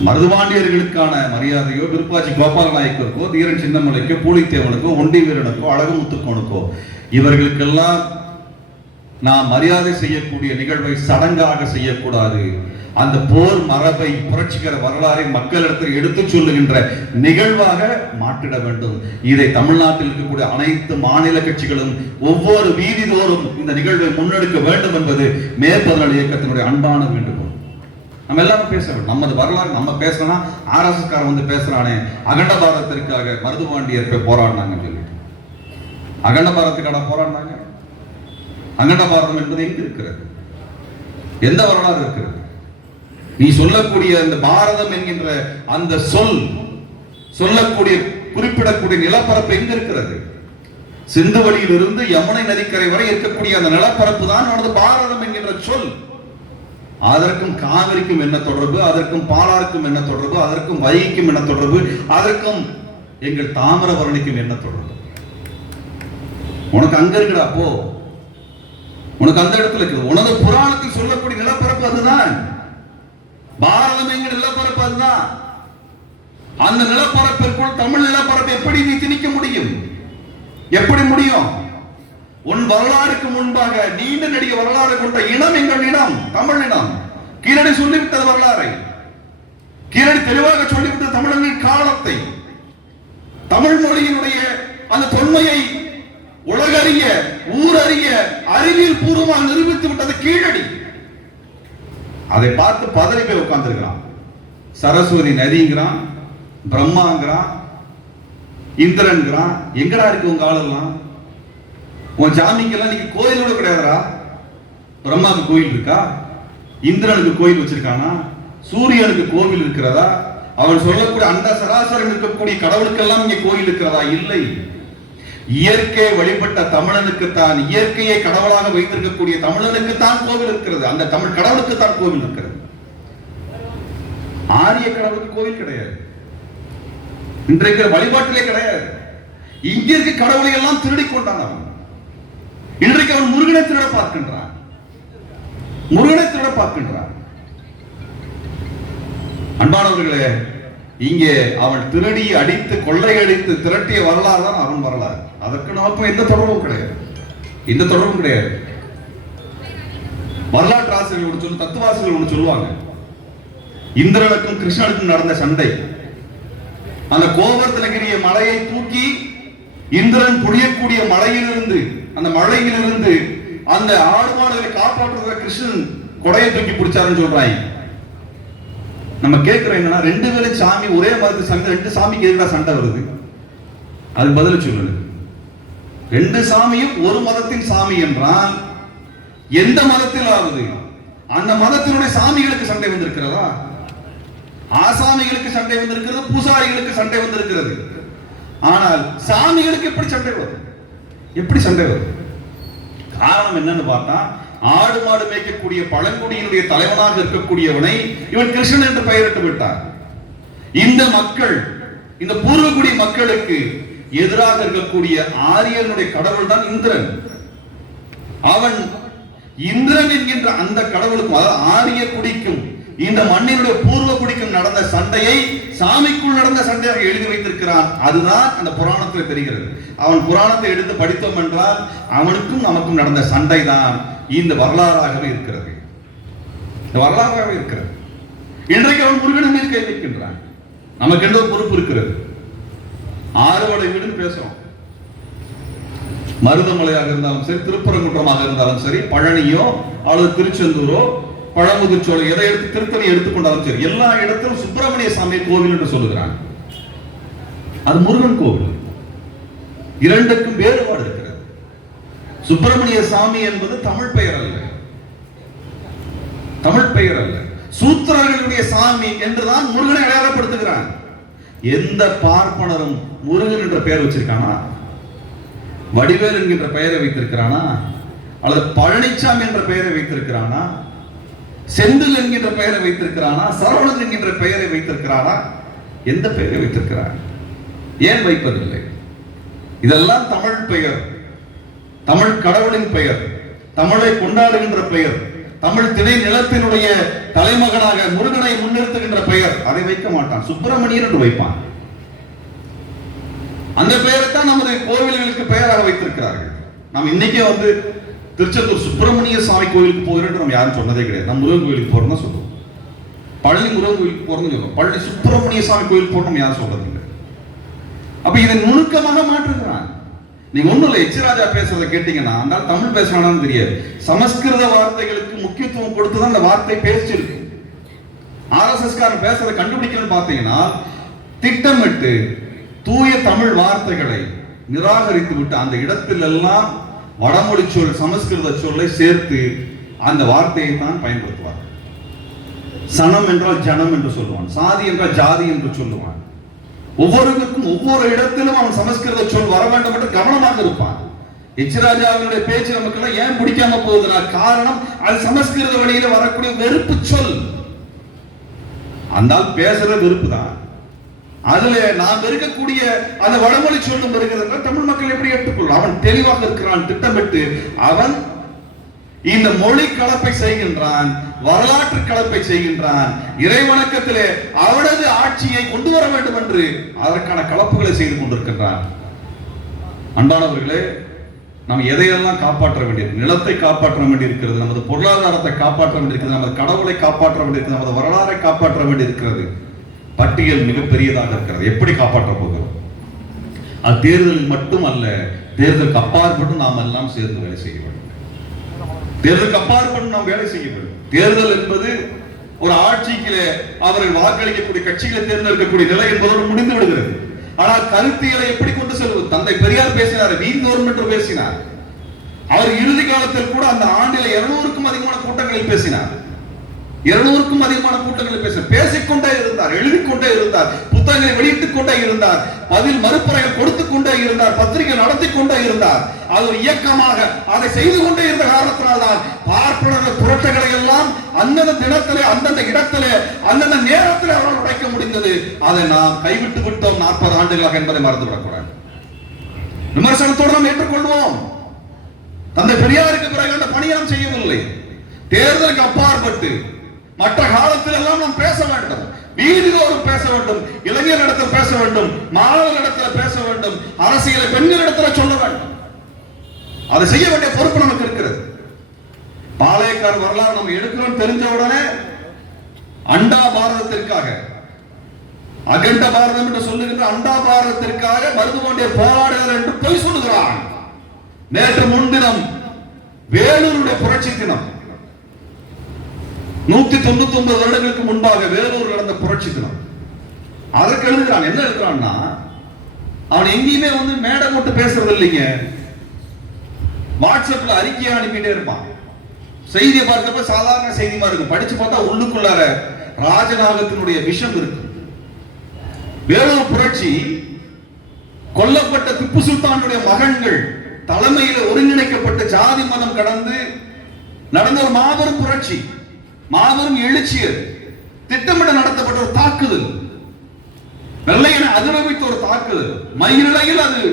மருதுபாண்டியர்களுக்கான மரியாதையோ விருப்பாச்சி கோபால நாயக்கருக்கோ தீரன் சின்னமலைக்கோ பூலித்தேவனுக்கோ ஒண்டி வீரனுக்கோ அழகுமுத்துக்கோனுக்கோ இவர்களுக்கெல்லாம் நாம் மரியாதை செய்யக்கூடிய நிகழ்வை சடங்காக செய்யக்கூடாது. அந்த போர் மரபை, புரட்சிகர வரலாறை மக்களிடத்தில் எடுத்து சொல்லுகின்ற நிகழ்வாக மாற்றிட வேண்டும். இதை தமிழ்நாட்டில் இருக்கக்கூடிய அனைத்து மாநில கட்சிகளும் ஒவ்வொரு வீதிதோறும் இந்த நிகழ்வை முன்னெடுக்க வேண்டும் என்பது மேற்பதனால் இயக்கத்தினுடைய அன்பான வேண்டுகோள். நம்ம எல்லாரும் பேச வேண்டும். நமது வரலாறு நம்ம பேசணும்னா RSS காரன் வந்து பேசுறானே அகண்ட பாரதத்திற்காக மருதுபாண்டியர் போராடினாங்கன்னு சொல்லிட்டு, அகண்ட பாரதத்துக்காக போராடினாங்க. அகண்ட பாரதம் என்பது எங்க இருக்கிறது? எந்த வரலாறு இருக்கிறது? நீ சொல்லக்கூடிய அந்த பாரதம் என்கின்ற அந்த சொல்லக்கூடிய குறிப்பிடக்கூடிய நிலப்பரப்பு எங்க இருக்கிறது? சிந்து வழியிலிருந்து யமுனை நதிக்கரை வரை இருக்கக்கூடிய அந்த நிலப்பரப்பு தான் நமது பாரதம் என்கின்ற சொல். அதற்கும் காவிரிக்கும் என்ன தொடர்பு? அதற்கும் பாலாருக்கும் என்ன தொடர்பு? அதற்கும் வைகைக்கும் என்ன தொடர்பு? அதற்கும் எங்கள் தாமிரபரணிக்கும் என்ன தொடர்பு? உனக்கு அங்க இருக்குடா, போ, உனக்கு அந்த இடத்துல இருக்கு. உனது புராணத்தில் சொல்லக்கூடிய நிலப்பரப்பு அதுதான். பாரதம் என்கிற நிலப்பரப்பு அதுதான். அந்த நிலப்பரப்பிற்குள் தமிழ் நிலப்பரப்பு எப்படி நீ திணிக்க முடியும்? எப்படி முடியும்? உன் வரலாறுக்கு முன்பாக நீண்ட நெடிய வரலாறு கொண்ட இனம் எங்கள் இனம், தமிழ் இனம். கீழடி சொல்லிவிட்டது வரலாறை. கீழடி தெளிவாக சொல்லிவிட்டது தமிழனின் காலத்தை, தமிழ் மொழியினுடைய அந்த தொன்மையை உலகறிய ஊரறிய அறிவியல் பூர்வமாக நிரூபித்து விட்டது கீழடி. அதை பார்த்து பதறி போய் உட்கார்ந்துருக்கிறான். சரஸ்வதி நதிங்கிறான், பிரம்மாங்கிறான், இந்திரன்கிறான். எங்கடா இருக்கு உங்க ஆளெல்லாம்? உன் ஜாமிக்கெல்லாம் நீங்க கோயிலோட கிடையாதுரா. பிரம்மாவுக்கு கோயில் இருக்கா? இந்திரனுக்கு கோயில் வச்சிருக்கானா? சூரியனுக்கு கோவில் இருக்கிறதா? அவன் சொல்லக்கூடிய அந்த சராசரம் இருக்கக்கூடிய கடவுளுக்கெல்லாம் இங்கே கோயில் இருக்கிறதா? இல்லை. இயற்கை வழிபட்ட தமிழனுக்கு தான், இயற்கையை கடவுளாக வைத்திருக்கக்கூடிய தமிழனுக்கு தான் கோவில் இருக்கிறது. அந்த தமிழ் கடவுளுக்கு தான் கோவில் இருக்கிறது. ஆரிய கடவுளுக்கு கோவில் கிடையாது. இன்றைக்கு வழிபாட்டிலே கிடையாது. இங்க இருக்க கடவுளை எல்லாம் திருடி கொண்டான் அவன். இன்றைக்கு அவன் முருகனை திருட பார்க்கின்றான். முருகனை திருட பார்க்கின்றான். அன்பானவர்களே, இங்கே அவன் திருடி அடித்து கொள்ளையடித்து திரட்டிய வரலாறு தான் அவன் வரலாறு. அதற்கு நமக்கு எந்த தொடர்பும் கிடையாது. எந்த தொடர்பும் கிடையாது. வரலாற்று ஆசிரியர்கள் ஒன்று சொல்லு, தத்துவாசிரியர்கள் ஒன்று சொல்லுவாங்க. இந்திரனுக்கும் கிருஷ்ணனுக்கும் நடந்த சண்டை. அந்த கோவர்த்தனகிரிய மலையை தூக்கி இந்திரன் புழியக்கூடிய மலையிலிருந்து, அந்த மலையிலிருந்து அந்த ஆடு மாடுகளை காப்பாற்றுவதற்கு கிருஷ்ணன் கொடையை தூக்கி பிடிச்சாருன்னு சொல்றாங்க. நம்ம கேட்கிறோம் என்னன்னா, ரெண்டு பேரும் சாமி ஒரே மதத்து சண்டை, ரெண்டு சாமிக்கு எதிராக சண்டை வருது. அது பதில் சொல்லு. ரெண்டு சாமியும் ஒரு மதத்தின் சாமி என்றால் எந்த மதத்திலாவது அந்த மதத்தினுடைய சாமிகளுக்கு சண்டை வந்திருக்கிறதா? ஆசாமிகளுக்கு சண்டை வந்திருக்கிறது, பூசாரிகளுக்கு சண்டை வந்திருக்கிறது. ஆனால் சாமிகளுக்கு எப்படி சண்டை வரும்? எப்படி சண்டை வரும்? காரணம் என்னன்னு பார்த்தா, ஆடு மாடு மேய்க்கக்கூடிய பழங்குடியினுடைய தலைவனாக இருக்கக்கூடியவனை இவன் கிருஷ்ணன் என்று பெயரிட்டு விட்டார். இந்த மக்கள், இந்த பூர்வகுடி மக்களுக்கு எதிராக இருக்கக்கூடிய ஆரியனுடைய கடவுள் தான் இந்திரன். அவன் இந்திரன் என்கின்ற அந்த கடவுளுக்கும், அதாவது ஆரிய குடிக்கும் இந்த மண்ணினுடைய பூர்வ குடிக்கும் நடந்த சண்டையை சாமிக்குள் நடந்த சண்டையாக எழுதி வைத்திருக்கிறான். அதுதான் அந்த புராணத்தில் தெரிகிறது. அவன் புராணத்தை எடுத்து படித்தோம் என்றால் அவனுக்கும் நமக்கும் நடந்த சண்டை தான் இந்த வரலாறாகவே இருக்கிறது. இந்த வரலாறாகவே இருக்கிறது. இன்றைக்கு அவன் முருகன் மீது கை வைக்கின்றான். நமக்கு எந்த பொறுப்பு இருக்கிறது? ஆறுவடை வீடுன்னு பேசுறோம். மருதமலையாக இருந்தாலும் சரி, திருப்பரங்குன்றமாக இருந்தாலும் சரி, பழனியோ அல்லது திருச்செந்தூரோ பழமுதிர்ச்சோலை எதை எடுத்து திருத்தணி எடுத்துக்கொண்டாலும் சரி, எல்லா இடத்திலும் சுப்பிரமணிய சாமி கோவில் என்று சொல்லுகிறான். அது முருகன் கோவில். இரண்டுக்கும் வேறுபாடு இருக்கிறது. சுப்பிரமணிய சாமி என்பது தமிழ் பெயர் அல்ல, தமிழ் பெயர் அல்ல. சூத்திரர்களுடைய சாமி என்றுதான் முருகனை அடையாளப்படுத்துகிறான். எந்த பார்ப்பனரும் முருகன் என்ற பெயர் வச்சிருக்கானா? வடிவேல் என்கின்ற பெயரை வைத்திருக்கிறானா? அல்லது பழனிசாமி என்ற பெயரை வைத்திருக்கிறானா? செந்தில் என்கின்ற பெயரை வைத்திருக்கிறானா? சரவணன் என்கின்ற பெயரை வைத்திருக்கிறானா? எந்த பெயரை வைத்திருக்கிறான்? ஏன் வைப்பதில்லை? இதெல்லாம் தமிழ் பெயர், தமிழ் கடவுளின் பெயர், தமிழை கொண்டாடுகின்ற பெயர், தமிழ் திணை நிலத்தினுடைய தலைமகனாக முருகனை முன்னிறுத்துகின்ற பெயர். அதை வைக்க மாட்டான். சுப்பிரமணியன் என்று வைப்பான். அந்த பெயரைத்தான் நமது கோவில்களுக்கு பெயராக வைத்திருக்கிறார்கள். நாம் இன்னைக்கே வந்து திருச்செந்தூர் சுப்பிரமணிய சாமி கோயிலுக்கு போகிறோம் நம்ம யாரும் சொன்னதே கிடையாது. நம்ம முருகன் கோயிலுக்கு போறோம் தான் சொல்லுவோம். பழனி முருகன் கோயிலுக்கு போறோம்னு சொல்லுவோம். பழனி சுப்பிரமணிய சாமி கோயிலுக்கு போறோம் நம்ம யாரும் சொல்றது இல்லை. அப்ப இதை நுணுக்கமாக மாற்றுகிறான். நீங்க ஒண்ணும் இல்லை, எச்ராஜா பேசுறதை கேட்டீங்கன்னா அந்த தமிழ் பேசுறானு தெரியாது. சமஸ்கிருத வார்த்தைகளுக்கு முக்கியத்துவம் கொடுத்துதான் அந்த வார்த்தை பேசிருக்கு. ஆர்எஸ்எஸ் காரன் பேசுறதை கண்டுபிடிக்கணும்னு பார்த்தீங்கன்னா திட்டமிட்டு தூய தமிழ் வார்த்தைகளை நிராகரித்து விட்டு அந்த இடத்தில் எல்லாம் வடமொழி சொல், சமஸ்கிருத சொல்லை சேர்த்து அந்த வார்த்தையை தான் பயன்படுத்துவார். சனம் என்றால் ஜனம் என்று சொல்லுவான், சாதி என்றால் ஜாதி என்று சொல்லுவான். ஒவ்வொருவருக்கும் ஒவ்வொரு இடத்திலும் அவன் சமஸ்கிருத சொல் வர வேண்டும் என்று கவனமாக இருப்பான். எச்ராஜாவினுடைய பேச்சு நமக்கு ஏன் பிடிக்காம போகுதுன்னா, காரணம் அது சமஸ்கிருத வழியில வரக்கூடிய வெறுப்பு சொல். அந்த பேசுற வெறுப்பு தான். அதுல நாம் இருக்கக்கூடிய அந்த வடமொழி சொல்லும் வருகிறது. தமிழ் மக்கள் எப்படி ஏற்றுக்கொள்ளும்? அவன் தெளிவாக இருக்கிறான், திட்டமிட்டு அவன் இந்த மொழி கலப்பை செய்கின்றான், வரலாற்று கலப்பை செய்கின்றான். இறைவணக்கத்திலே அவனது ஆட்சியை கொண்டு வர வேண்டும் என்று அதற்கான கலப்புகளை செய்து கொண்டிருக்கின்றான். அன்பானவர்களே, நாம் எதையெல்லாம் காப்பாற்ற வேண்டியது? நிலத்தை காப்பாற்ற வேண்டியிருக்கிறது, நமது பொருளாதாரத்தை காப்பாற்ற வேண்டியிருக்கிறது, நமது கடவுளை காப்பாற்ற வேண்டியிருக்கிறது, நமது வரலாறை காப்பாற்ற வேண்டியிருக்கிறது. பட்டியல் மிக பெரியதாக இருக்கிறது. எப்படி காப்பாற்ற போகிறோம்? அது தேர்தலில் மட்டும் அல்ல, தேர்தலுக்கு அப்பாற்பட்டு நாம் எல்லாம் சேர்ந்து வேலை செய்ய வேண்டும். தேர்தலுக்கு அப்பாற்பட்டு நாம் வேலை செய்ய வேண்டும். தேர்தல் என்பது ஒரு ஆட்சிக்கு அவர்கள் வாக்களிக்கக்கூடிய கட்சிகளை தேர்ந்தெடுக்கக்கூடிய நிலை என்பதோடு முடிந்து விடுகிறது. ஆனால் கருத்தியலை எப்படி கொண்டு செல்வது? தந்தை பெரியார் பேசினார், வீந்தோறும் என்று பேசினார். அவர் இறுதி காலத்தில் கூட அந்த ஆண்டில் 200க்கும் அதிகமான கூட்டங்களில் பேசினார். 200க்கும் அதிகமான கூட்டங்களில் பேசிக்கொண்டே இருந்தார், எழுதிக்கொண்டே இருந்தார், புத்தகங்களை வெளியிட்டுக் கொண்டே இருந்தார், பதில் மறுப்புரைகள் கொடுத்துக் கொண்டே இருந்தார், பத்திரிகை நடத்தி கொண்டே இருந்தார். அது ஒரு இயக்கமாக அதை செய்து கொண்டே இருந்த காரணத்தினால்தான் பார்ப்பனர்கள் புரட்சிகளை எல்லாம் அந்தந்த தினத்திலே, அந்தந்த இடத்திலே, அந்தந்த நேரத்திலே அவர்கள் உடைக்க முடிந்தது. அதை நாம் கைவிட்டு விட்டோம் 40 ஆண்டுகளாக என்பதை மறந்துவிடக்கூடாது. விமர்சனத்தோடு நாம் ஏற்றுக்கொள்வோம். தந்தை பெரியாருக்கு பிறகு அந்த பணியை நாம் செய்யவில்லை. தேர்தலுக்கு அப்பாற்பட்டு மற்ற காலத்தில் எல்லாம் நாம் பேச வேண்டும், வீதிதோறும் பேச வேண்டும், இளைஞர்களிடத்தில் பேச வேண்டும், மாணவர்களிடத்தில் பேச வேண்டும், அரசியலை பெண்களிடத்தில் சொல்ல வேண்டும். அதை செய்ய வேண்டிய பொறுப்பு நமக்கு இருக்கிறது. பாளையக்கார வரலாறு நம்ம எடுக்கிறோம் தெரிஞ்ச உடனே அண்டா பாரதத்திற்காக, அகண்ட பாரதம் என்று சொல்லுகின்ற அண்டா பாரதத்திற்காக மருதுபாண்டியர் போராடுகிறார் என்று பொய் சொல்லுகிறான். நேற்று முன்தினம் வேலூருடைய புரட்சி தினம், 199 வருடங்களுக்கு முன்பாக வேலூர் நடந்த புரட்சி தினம். அதற்கு எழுதுகிறான். என்ன எழுதுறான்னா, அவன் எங்கேயுமே மேடை போட்டு பேசுறது இல்லைங்க, வாட்ஸ்அப்ல அறிக்கையை அனுப்பிட்டே இருப்பான். செய்தியை பார்க்கப்ப சாதாரண செய்திமா இருக்கும், படிச்சு பார்த்தா உள்ளுக்குள்ளார ராஜநாகத்தினுடைய விஷம் இருக்கு. வேலூர் புரட்சி கொல்லப்பட்ட திப்பு சுல்தானுடைய மகன்கள் தலைமையில் ஒருங்கிணைக்கப்பட்ட ஜாதி மதம் கடந்து நடந்த ஒரு மாபெரும் புரட்சி, மாபெரும் எழுச்சியர் திட்டமிட நடத்தப்பட்ட ஒரு தாக்குதல், வெள்ளையனை அதிர வைத்த ஒரு தாக்குதல். மயிரிழையில் அது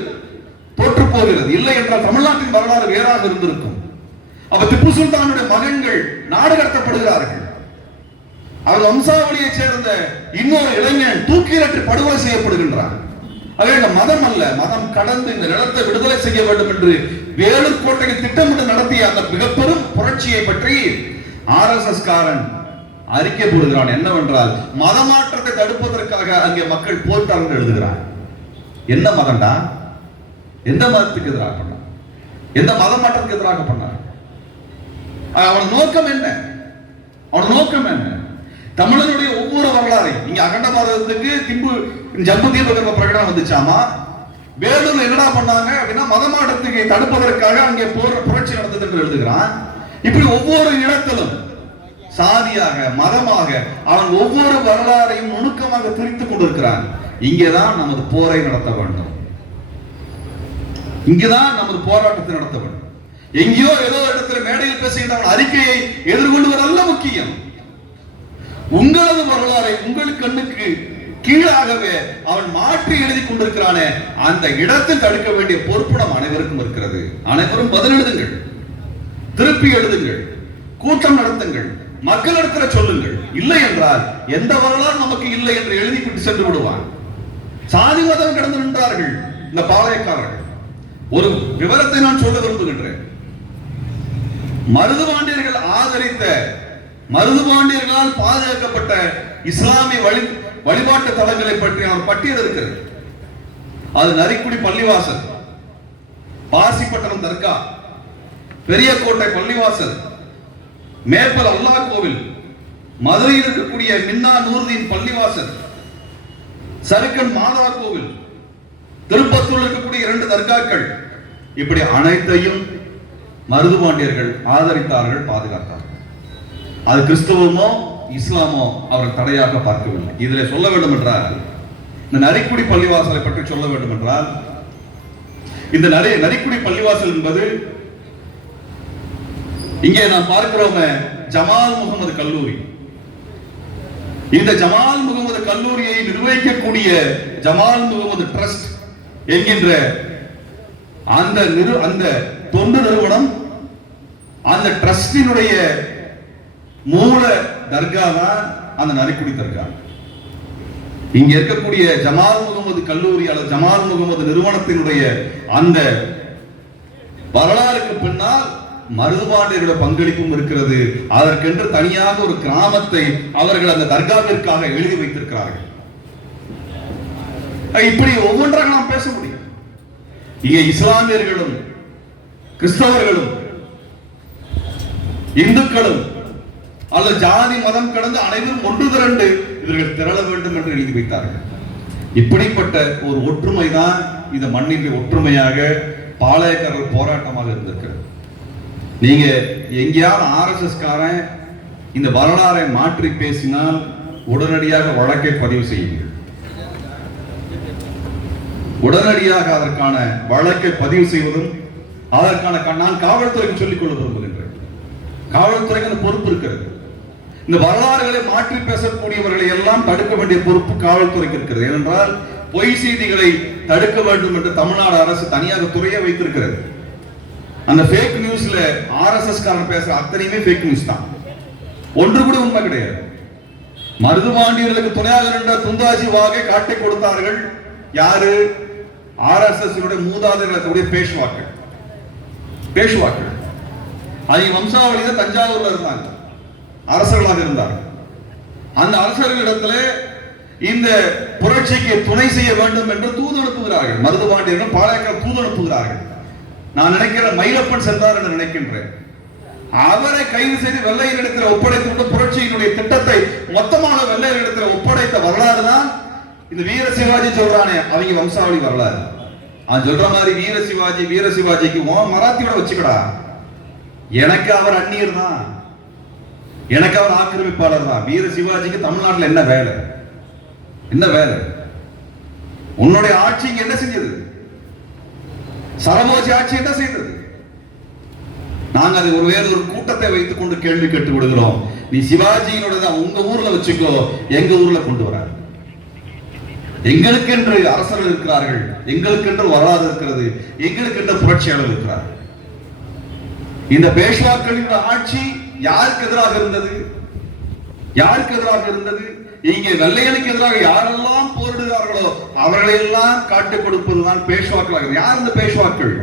தோற்று போகிறது. இல்லை என்றால் தமிழ்நாட்டின் வரலாறு வேறாக இருந்திருக்கும். அப்ப திப்பு சுல்தானுடைய மகன்கள் நாடு கடத்தப்படுகிறார்கள். அவர் வம்சாவளியை சேர்ந்த இன்னொரு இளைஞன் தூக்கிலிட்டு படுகொலை செய்யப்படுகின்றார். அதே மதம் அல்ல, மதம் கடந்து இந்த நிலத்தை விடுதலை செய்ய வேண்டும் என்று வேலூர் கோட்டையை திட்டமிட்டு நடத்திய அந்த மிக பெரும் புரட்சியை பற்றி RSS காரன் அறிக்கை போடுகிறான். என்னவென்றால், மதமாற்றத்தை தடுப்பதற்காக அங்கே மக்கள் போட்டார்கள் எழுதுகிறார். என்ன மதம்டா? எந்த மதத்துக்கு எதிராக பண்ணார்? எந்த மத மாற்றத்துக்கு எதிராக பண்ணார்? அவன் நோக்கம் என்ன? அவன் நோக்கம் என்ன? தமிழனுடைய ஒவ்வொரு வரலாறை இங்க அகண்ட பாரதத்துக்கு ஜம்பு தீபகற்ப பிரகடனம் வந்துச்சாமா. வேலூர் என்னடா பண்ணாங்க அப்படின்னா, மதமாற்றத்துக்கு தடுப்பதற்காக அங்கே புரட்சி நடந்தது என்று எழுதுகிறான். இப்படி ஒவ்வொரு இடத்திலும் சாதியாக, மதமாக அவன் ஒவ்வொரு வரலாறையும் நுணுக்கமாக திரித்துக் கொண்டிருக்கிறான். இங்கேதான் நமது போரை நடத்த வேண்டும், இங்குதான் நமது போராட்டத்தை நடத்த வேண்டும். எங்கேயோ ஏதோ இடத்துல மேடையில் பேசுகின்ற அறிக்கையை எதிர்கொள்வதல்ல முக்கியம். உங்களது வரலாறை உங்கள் கண்ணுக்கு கீழாகவே அவன் மாற்றி எழுதி கொண்டிருக்கிறானே, அந்த இடத்தில் தடுக்க வேண்டிய பொறுப்பு நம் அனைவருக்கும் இருக்கிறது. அனைவரும் பதில் எழுதுங்கள், திருப்பி எழுதுங்கள், கூட்டம் நடத்துங்கள், மக்களிடத்தில் சொல்லுங்கள். இல்லை என்றால் எந்த வரலாறு நமக்கு இல்லை என்று எழுதிவிட்டு சென்று விடுவான். சாதி மதம் கடந்து நின்றார்கள் இந்த பாளையக்காரர்கள். ஒரு விவரத்தை நான் சொல்ல விரும்புகின்றேன். மருதுபாண்டியர்கள் ஆதரித்த, மருதுபாண்டியர்களால் பாதுகாக்கப்பட்ட இஸ்லாமிய வழிபாட்டு தலங்களை பற்றி அவர் பட்டியல் இருக்கிறது. அது நரிக்குடி பள்ளிவாசல், பாசிப்பட்டணம் தர்கா, பெரியகோட்டை பள்ளிவாசல், மேப்பல் அல்லாஹ் கோவில், மதுரையில் இருக்கக்கூடிய மின்னா நூர்தீன் பள்ளிவாசல், சருக்கன் மாதா கோவில், திருப்பத்தூர் இருக்கக்கூடிய 2 தர்காக்கள், இப்படி அனைத்தையும் மருதுபாண்டியர்கள் ஆதரித்தார்கள், பாதுகாத்தார்கள். அது கிறிஸ்தவமோ இஸ்லாமோ அவர் தடையாக பார்க்கவில்லை. இதில் சொல்ல வேண்டும் என்றால், இந்த நரிக்குடி பள்ளிவாசலை பற்றி சொல்ல வேண்டும் என்றால், இந்த நரிக்குடி பள்ளிவாசல் என்பது இங்கே நாம் பார்க்கிறோமே ஜமால் முகமது கல்லூரி. இந்த ஜமால் முகமது கல்லூரியை நிர்வகிக்கக்கூடிய ஜமால் முகமது ட்ரஸ்ட் என்கின்ற அந்த தொண்டு நிறுவனம், அந்த ட்ரஸ்டினுடைய மூல தர்கா தான் அந்த நரிக்குடி தர்கா. இங்க இருக்கக்கூடிய ஜமால் முகமது கல்லூரி அல்லது ஜமால் முகமது நிறுவனத்தினுடைய அந்த வரலாறுக்கு பின்னால் மருதுபாண்டியருடைய பங்களிப்பும் இருக்கிறது. அதற்கென்று தனியாக ஒரு கிராமத்தை அவர்கள் அந்த தர்காவிற்காக எழுதி வைத்திருக்கிறார்கள். இப்படி ஒவ்வொன்றாக நாம் பேச முடியும். இங்கே இஸ்லாமியர்களும் கிறிஸ்தவர்களும் இந்துக்களும் அல்லது ஜாதி மதம் கடந்து அனைவரும் ஒன்று திரண்டு இவர்கள் திரள வேண்டும் என்று எழுதி வைத்தார்கள். இப்படிப்பட்ட ஒரு ஒற்றுமை தான் இந்த மண்ணின் ஒற்றுமையாக பாளையக்காரர் போராட்டமாக இருந்திருக்கிறது. நீங்க எங்கேயாவது RSS காரன் இந்த வரலாறை மாற்றி பேசினால் உடனடியாக வழக்கை பதிவு செய்யுங்கள். உடனடியாக அதற்கான வழக்கை பதிவு செய்வதும் அதற்கான நான் காவல்துறைக்கு சொல்லிக் கொள்ள விரும்புகின்றேன். காவல்துறைக்கு அந்த பொறுப்பு இருக்கிறது. இந்த வரலாறுகளை மாற்றி பேசக்கூடியவர்களை எல்லாம் தடுக்க வேண்டிய பொறுப்பு காவல்துறைக்கு இருக்கிறது. ஏனென்றால் பொய் செய்திகளை தடுக்க வேண்டும் என்று தமிழ்நாடு அரசு தனியாக துறையை வைத்திருக்கிறது. அந்த ஃபேக் நியூஸ்ல RSS காரன் பேசுற அத்தனையுமே ஃபேக் நியூஸ் தான். ஒன்று கூட உண்மை கிடையாது. மருதுபாண்டியர்களுக்கு துணையாக நின்ற துந்தாஜி வாகை காட்டி கொடுத்தார்கள். யாரு? RSS மூதாதையர்களுடைய பேஷ்வாக்கள். அது வம்சாவளியில தஞ்சாவூர்ல இருந்தாங்க, அரசர்களாக இருந்தார்கள். அந்த அரசர்களிடத்துல இந்த புரட்சிக்கு துணை செய்ய வேண்டும் என்று தூது அனுப்புகிறார்கள். மருதுபாண்டியர்கள் பாளையக்காரர் தூது அனுப்புகிறார்கள். நான் நினைக்கிறேன் மயிலப்பன் சென்றார் என்று நினைக்கின்றேன். அவரை கைது செய்து வெள்ளையரிடத்தில் ஒப்படைத்து விட்டு புரட்சியினுடைய திட்டத்தை மொத்தமாக வெள்ளையரிடத்தில் ஒப்படைத்த வரலாறு தான் இந்த வீர சிவாஜி சொல்றானே அவங்க வம்சாவளி வரலாறு. அவன் சொல்ற மாதிரி வீர சிவாஜிக்கு மராத்தியோட வச்சுக்கடா, எனக்கு அவர் அந்நியர் தான், எனக்கு அவர் ஆக்கிரமிப்பாளர் தான். வீர சிவாஜிக்கு தமிழ்நாட்டில் என்ன வேலை? உன்னுடைய ஆட்சி இங்க என்ன செஞ்சது? சரமோஜி ஆட்சி என்ன செய்தது? நாங்க அதை வேறு ஒரு கூட்டத்தை வைத்துக் கொண்டு கேள்வி கேட்டு விடுகிறோம். நீ சிவாஜியினுடைய உங்க ஊர்ல வச்சுக்கோ, எங்க ஊர்ல கொண்டு வர. எங்களுக்கென்று அரசர்கள் இருக்கிறார்கள், எங்களுக்கென்று வரலாறு இருக்கிறது, எங்களுக்கென்று புரட்சியாளர் இருக்கிறார்கள். இந்த பேஷ்வாக்களின் ஆட்சி யாருக்கு எதிராக இருந்தது? இங்கே வெள்ளையனுக்கு எதிராக யாரெல்லாம் போரிடுகிறார்களோ அவர்களை எல்லாம் காட்டிக் கொடுப்பதுதான் பேஷ்வாக்களாக. யார் இந்த பேஷ்வாக்கள்?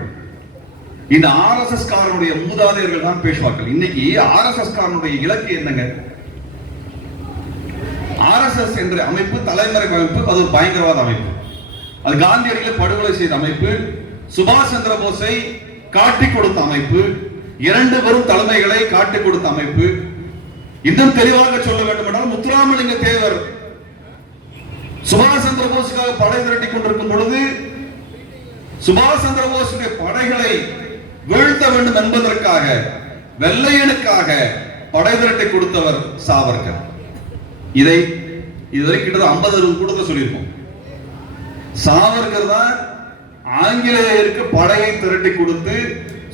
இந்த RSS காரனுடைய மூதாதையர்கள் தான் பேஷ்வாக்கள். இன்னைக்கு RSS காரனுடைய இலக்கு என்னங்க? RSS என்ற அமைப்பு தலைமறை அமைப்பு, அது ஒரு பயங்கரவாத அமைப்பு. அது காந்தியடிகளை படுகொலை செய்த அமைப்பு, சுபாஷ் சந்திர போஸை காட்டிக் கொடுத்த அமைப்பு, 2 பெரும் தலைமைகளை காட்டிக் கொடுத்த அமைப்பு. இன்னும் தெளிவாக சொல்ல வேண்டும் என்றால் முத்துராமலிங்க தேவர் சுபாஷ் சந்திர போஸுக்காக படை திரட்டி கொண்டிருக்கும் பொழுது சுபாஷ் சந்திர போஸுடைய படைகளை வீழ்த்த வேண்டும் என்பதற்காக வெள்ளையனுக்காக படை திரட்டி கொடுத்தவர் சாவர்கர். இதுவரை கிட்டத்தட்ட 50-60 கூட்டத்தை சொல்லியிருக்கோம். சாவர்கர் தான் ஆங்கிலேயருக்கு படையை திரட்டி கொடுத்து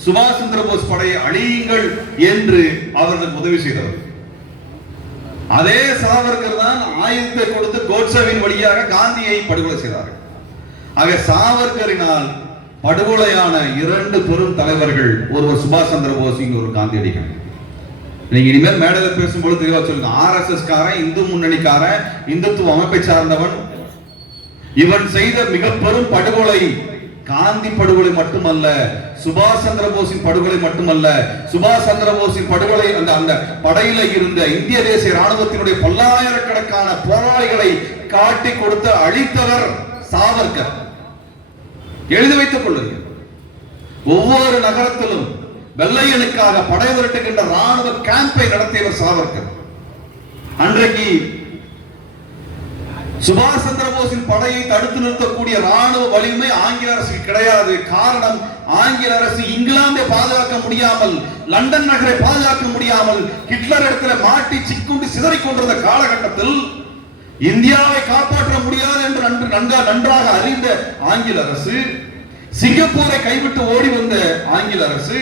சுபாஷ் சந்திர போஸ் படையை அழியுங்கள் என்று அவர்களுக்கு உதவி செய்தவர். அதே சாவர்கர் தான் ஆயுதத்தை கொடுத்து கோட்சேவின் வழியாக காந்தியை படுகொலை செய்தார்கள். ஆக சாவர்கரினால் படுகொலையான 2 பெரும் தலைவர்கள், ஒருவர் சுபாஷ் சந்திர போஸ், ஒரு காந்தியடிகள். நீங்க இனிமேல் மேடையில் பேசும்போது தெளிவா சொல்லுங்க. RSS காரன், இந்து முன்னணிக்காரன், இந்துத்துவ அமைப்பை சார்ந்தவன். இவன் செய்த மிக பெரும் படுகொலை காந்தி படுகொலை மட்டுமல்ல, சுபாஷ் சந்திர போஸின் படுகொலை மட்டுமல்ல. சுபாஷ் சந்திர போஸின் படுகொலை அந்த படையில இருந்த இந்திய தேசிய ராணுவத்தினுடைய பல்லாயிரக்கணக்கான போராளிகளை காட்டி கொடுத்து அழித்தவர் சாவர்கர். எழுதி வைத்துக் கொள்ளுங்கள். ஒவ்வொரு நகரத்திலும் வெள்ளையனுக்காக படை திரட்டுகின்ற ராணுவ கேம்பை நடத்தியவர் சாவர்கர். அன்றைக்கு சுபாஷ் சந்திர போஸின் படையை தடுத்து நிறுத்தக்கூடிய ராணுவ வலிமை ஆங்கில அரசுக்கு கிடையாது. காரணம், ஆங்கில அரசு இங்கிலாந்தை பாதுகாக்க முடியாமல், லண்டன் நகரை பாதுகாக்க முடியாமல் ஹிட்லர் இடத்துல மாட்டி சிக்குண்டு சிதறிக் கொண்டிருந்த காலகட்டத்தில் இந்தியாவை காப்பாற்ற முடியாது என்று நன்றாக அறிந்த ஆங்கில அரசு, சிங்கப்பூரை கைவிட்டு ஓடி வந்த ஆங்கில அரசு,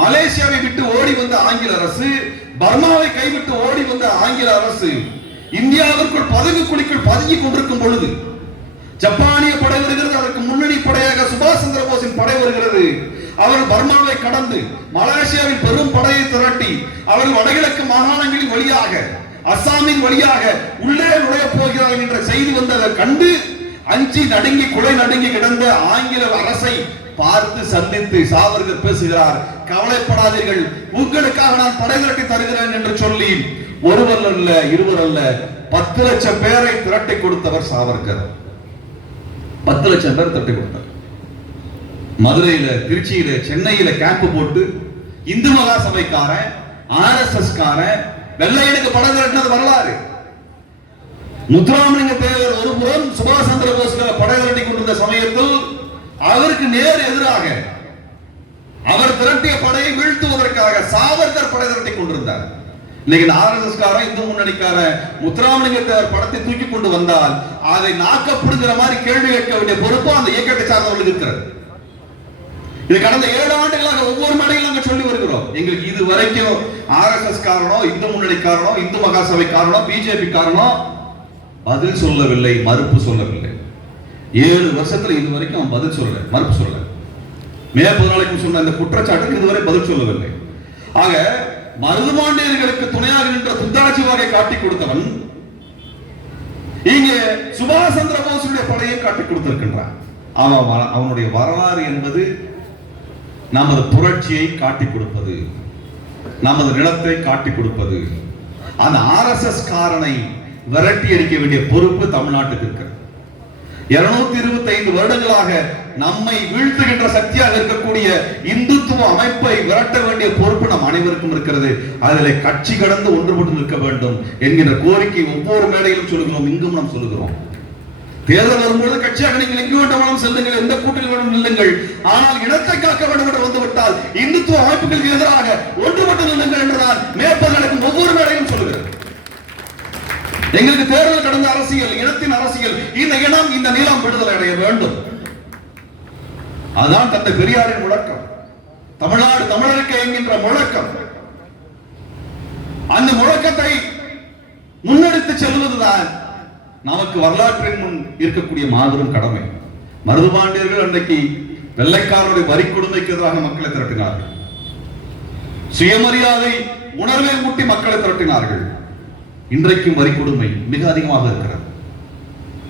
மலேசியாவை விட்டு ஓடி வந்த ஆங்கில அரசு, பர்மாவை கைவிட்டு ஓடி வந்த ஆங்கில அரசு இந்தியாவிற்குள் பதவி குழிக்குள் பதுங்கிக் கொண்டிருக்கும் பொழுது ஜப்பானிய படை வருகிறது. அதற்கு முன்னணி படையாக சுபாஷ் சந்திர போஸின் படை வருகிறது. அவர் பர்மாவை கடந்து மலேசியாவில் பெரும் படையை திரட்டி அவர் வடகிழக்கு மாகாணங்களின் வழியாக, அசாமின் வழியாக உள்ளே நுழைய போகிறார்கள் என்ற செய்தி வந்ததை கண்டு அஞ்சி நடுங்கி குலை நடுங்கி கிடந்த ஆங்கில அரசை பார்த்து சந்தித்து சாவர்கர் பேசுகிறார். கவலைப்படாதீர்கள், உங்களுக்காக நான் படை திரட்டி தருகிறேன் என்று சொல்லி ஒருவர் அல்ல, இருவர் அல்ல, 10 லட்சம் பேரை திரட்டி கொடுத்தவர் சாவர்கர். 10 லட்சம் பேர் திரட்டி கொடுத்தார். மதுரையில, திருச்சியில, சென்னையில கேம்ப் போட்டு இந்து மகா சபைக்காரன், RSS காரன் வெள்ளையனுக்கு படை திரட்டினது வரலாறு. முத்துராமலிங்க தேவர் ஒருபுறம் சுபாஷ் சந்திர போஸ் படை திரட்டி கொண்டிருந்த சமயத்தில் அவருக்கு நேர் எதிராக அவர் திரட்டிய படையை வீழ்த்துவதற்காக சாவர்கர் படை திரட்டி கொண்டிருந்தார். இன்னைக்கு RSS காரன், இந்து முன்னணிக்கார முத்துராமலிங்க தேவர் படத்தை தூக்கி கொண்டு வந்தால் அதை நாக்கப்படுகிற மாதிரி கேள்வி கேட்க வேண்டிய பொறுப்பு அந்த இயக்கத்தை சார்ந்தவர்களுக்கு இருக்கிறது. இது கடந்த 7 ஆண்டுகளாக ஒவ்வொரு மேடையில் நாங்கள் சொல்லி வருகிறோம். எங்களுக்கு இது வரைக்கும் RSS காரணோ, இந்து முன்னணி காரணோ, இந்து மகாசபை காரணோ, பிஜேபி காரணோ பதில் சொல்லவில்லை, மறுப்பு சொல்லவில்லை. 7 வருஷத்துல இது வரைக்கும் அவன் பதில் சொல்லல, மறுப்பு சொல்லல. மே 14 சொன்ன இந்த குற்றச்சாட்டுக்கு இதுவரை பதில் சொல்லவில்லை. ஆக மருதுபாண்டியர்களுக்கு துணையாக நின்ற துத்தாட்சி வகை காட்டி கொடுத்தவன் இங்கே சுபாஷ் சந்திர போஸுடைய படையை காட்டி கொடுத்திருக்கின்றான். அவனுடைய வரலாறு என்பது நமது புரட்சியை காட்டி கொடுப்பது, நமது நிலத்தை காட்டி கொடுப்பது. அந்த RSS காரனை விரட்டி அடிக்க வேண்டிய பொறுப்பு தமிழ்நாட்டுக்கு இருக்கிறது. 225 வருடங்களாக நம்மை வீழ்த்துகின்ற சக்தியாக இருக்கக்கூடிய இந்துத்துவ அமைப்பை விரட்ட வேண்டிய பொறுப்பு நம் அனைவருக்கும் இருக்கிறது. அதில் கட்சி கடந்து ஒன்றுபட்டு நிற்க வேண்டும் என்கின்ற கோரிக்கை ஒவ்வொரு மேடையிலும் சொல்லுகிறோம், இங்கும் நாம் சொல்லுகிறோம். தேர்தல் வரும்போது கட்சியாக நீங்கள் எங்கு வேண்டுமானாலும் செல்லுங்கள், எந்த கூட்டத்தில் வேணும் நில்லுங்கள். ஆனால் இனத்தை காக்க வேண்டும் என்று வந்துவிட்டால் இந்துத்துவ அமைப்புகளுக்கு எதிராக ஒன்றுபட்டு நில்லுங்கள் என்றுதான் மேற்பதற்கும் ஒவ்வொரு மேடையும் சொல்லுகிறேன். எங்களுக்கு தேர்தல் கடந்த அரசியல், இனத்தின் அரசியல், இந்த இனம், இந்த நிலம் விடுதலை அடைய வேண்டும். அதுதான் தந்தை பெரியாரின் முழக்கம், தமிழ்நாடு தமிழருக்கு என்கின்ற முழக்கம். அந்த முழக்கத்தை முன்னெடுத்து செல்வதுதான் நமக்கு வரலாற்றின் முன் இருக்கக்கூடிய மாபெரும் கடமை. மருதுபாண்டியர்கள் அன்றைக்கு வெள்ளைக்காரருடைய வரி கொடுமைக்கு எதிராக மக்களை திரட்டினார்கள். சுயமரியாதை உணர்வை ஊட்டி மக்களை திரட்டினார்கள். இன்றைக்கும் வரி கொடுமை மிக அதிகமாக இருக்கிறது.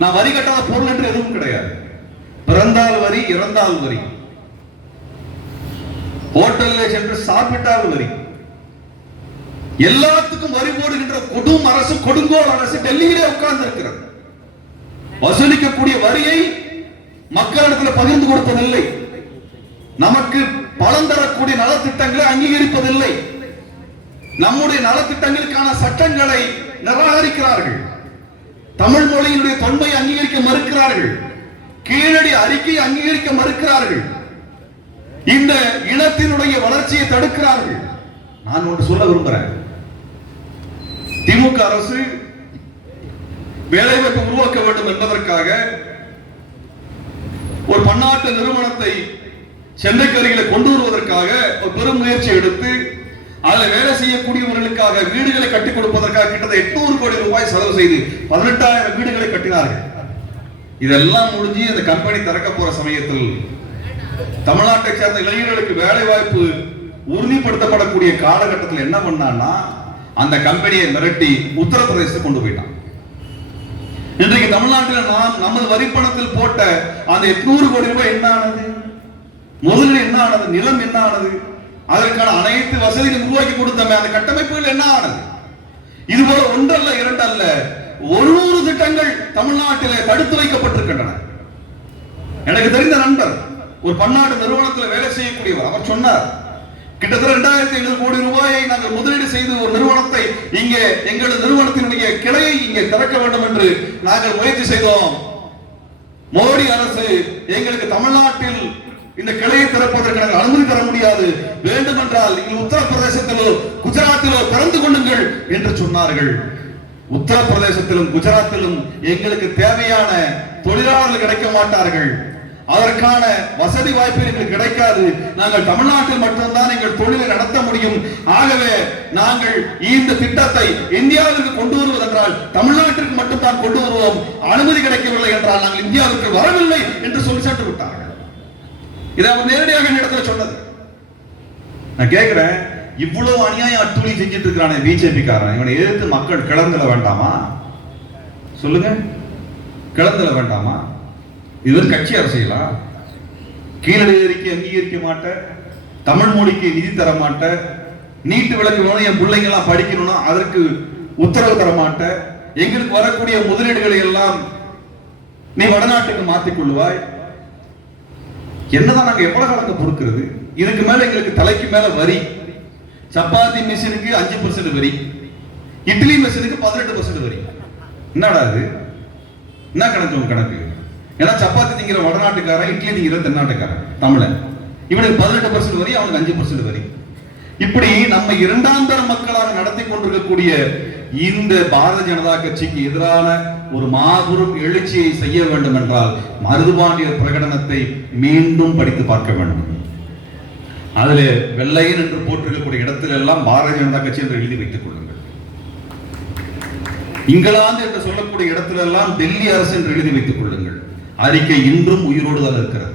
நான் வரி கட்டாத பொருள் என்று எதுவும் கிடையாது. பிறந்தால் வரி, இறந்தால் வரி, ஹோட்டலில் சென்று சாப்பிட்டால் வரி, எல்லாத்துக்கும் வரி போடுகின்ற கொடும் அரசு, கொடுங்கோல் அரசு டெல்லியிலே உட்கார்ந்து இருக்கிறது. வசூலிக்கக்கூடிய வரியை மக்களிடத்தில் பகிர்ந்து கொடுப்பதில்லை. நமக்கு பலன் தரக்கூடிய நலத்திட்டங்களை அங்கீகரிப்பதில்லை. நம்முடைய நலத்திட்டங்களுக்கான சட்டங்களை நிராகரிக்கிறார்கள். தமிழ் மொழியினுடைய தொன்மை அங்கீகரிக்க மறுக்கிறார்கள். கீழடி அறிக்கையை அங்கீகரிக்க மறுக்கிறார்கள். இந்த இனத்தினுடைய வளர்ச்சியை தடுக்கிறார்கள். நான் ஒன்று சொல்ல விரும்புகிறேன். திமுக அரசு வேலைவாய்ப்பு உருவாக்க வேண்டும் என்பதற்காக ஒரு பன்னாட்டு நிறுவனத்தை சென்னைக்கு அருகில கொண்டு வருவதற்காக ஒரு பெரும் முயற்சி எடுத்து அதில் வேலை செய்யக்கூடியவர்களுக்காக வீடுகளை கட்டிக் கொடுப்பதற்காக கிட்டத்தட்ட 800 கோடி ரூபாய் செலவு செய்து 18,000 வீடுகளை கட்டினார்கள். இதெல்லாம் முடிஞ்சு அந்த கம்பெனி திறக்க போற சமயத்தில் தமிழ்நாட்டை சேர்ந்த இளைஞர்களுக்கு வேலை வாய்ப்பு உறுதிப்படுத்தப்படக்கூடிய காலகட்டத்தில் என்ன பண்ணான்னா அந்த கம்பெனியை மிரட்டி உத்தரப்பிரதேசத்தை கொண்டு போயிட்டான். இன்றைக்கு தமிழ்நாட்டில் நாம் நமது வரிப்பணத்தில் போட்ட அந்த 800 கோடி ரூபாய் என்ன ஆனது? முதலில் என்ன ஆனது? நிலம் என்ன ஆனது? அதற்கான அனைத்து வசதிகள் உருவாக்கி கொடுத்தமே அந்த கட்டமைப்புகள் என்ன ஆனது? இதுபோல ஒன்றல்ல, இரண்டல்ல, 100 திட்டங்கள் தமிழ்நாட்டிலே தடுத்து வைக்கப்பட்டிருக்கின்றன. எனக்கு தெரிந்த நண்பர் ஒரு பன்னாட்டு நிறுவனத்தில் வேலை செய்யக்கூடியவர். அவர் சொன்னார், கிட்டத்தட்ட 2,500 கோடி ரூபாயை நாங்கள் முதலீடு செய்து ஒரு நிறுவனத்தை இங்கே எங்களது நிறுவனத்தினுடைய கிளையை இங்கே திறக்க வேண்டும் என்று நாங்கள் முயற்சி செய்தோம். மோடி அரசு எங்களுக்கு தமிழ்நாட்டில் இந்த கிளையை திறப்பதற்கு நாங்கள் அனுமதி தர முடியாது, வேண்டுமென்றால் நீங்கள் உத்தரப்பிரதேசத்திலோ குஜராத்திலோ திறந்து கொள்ளுங்கள் என்று சொன்னார்கள். உத்தரப்பிரதேசத்திலும் குஜராத்திலும் எங்களுக்கு தேவையான தொழிலாளர்கள் கிடைக்க மாட்டார்கள், அதற்கான வசதி வாய்ப்பு எங்களுக்கு கிடைக்காது, நாங்கள் தமிழ்நாட்டில் மட்டும்தான் எங்கள் தொழிலை நடத்த முடியும், ஆகவே நாங்கள் இந்த திட்டத்தை இந்தியாவிற்கு கொண்டு வருவதென்றால் தமிழ்நாட்டிற்கு மட்டும்தான் கொண்டு வருவோம், அனுமதி கிடைக்கவில்லை என்றால் நாங்கள் இந்தியாவிற்கு வரவில்லை என்று சொல்லி சென்று விட்டார்கள். இதை அவர் நேரடியாக இடத்துல சொன்னது. நான் கேட்கிறேன், இவ்வளவு அநியாயம் அட்டுழி செஞ்சிட்டு இருக்கிறானே பிஜேபி காரன், இவனை எதிர்த்து மக்கள் கிளர்ந்தல வேண்டாமா? சொல்லுங்க, கிளர்ந்தல வேண்டாமா? இது கட்சி அரசியலா? கீழடி அறிக்கை அங்கீகரிக்க மாட்ட, தமிழ் மொழிக்கு நிதி தர மாட்ட, நீட்டு விளக்கு வேணும் என் பிள்ளைங்க எல்லாம் படிக்கணும்னா அதற்கு உத்தரவு தர மாட்ட, எங்களுக்கு வரக்கூடிய முதலீடுகளை எல்லாம் நீ வடநாட்டுக்கு மாற்றிக் கொள்ளுவாய். என்னதான் நாங்க எவ்வளவு காலங்க பொறுக்கிறது? இதுக்கு மேல எங்களுக்கு தலைக்கு மேல வரி. சப்பாத்தி மிஷினுக்கு 5% வரி, இட்லி மிஷினுக்கு 18% வரி. என்னடா இது? என்ன கணக்கு கணக்கு? ஏன்னா சப்பாத்தி திங்கிற வடநாட்டுக்காரன், இட்லி திங்கிற தென்னாட்டுக்காரன் தமிழன், இவனுக்கு 18% வரி, அவனுக்கு 5% வரி. இப்படி நம்ம இரண்டாம் தர மக்களாக நடத்தி கொண்டிருக்கக்கூடிய இந்த பாரதிய ஜனதா கட்சிக்கு எதிரான ஒரு மாபெரும் எழுச்சியை செய்ய வேண்டும் என்றால் மருதுபாண்டியர் பிரகடனத்தை மீண்டும் படித்து பார்க்க வேண்டும். அதில் வெள்ளையன் என்று போட்டிருக்கக்கூடிய இடத்தில் எல்லாம் பாரதிய ஜனதா கட்சி என்று எழுதி வைத்துக் கொள்ளுங்கள். இங்கிலாந்து என்று சொல்லக்கூடிய இடத்துல எல்லாம் டெல்லி அரசு என்று எழுதி வைத்துக் கொள்ளுங்கள். அறிக்கை இன்றும் உயிரோடு தான் இருக்கிறது.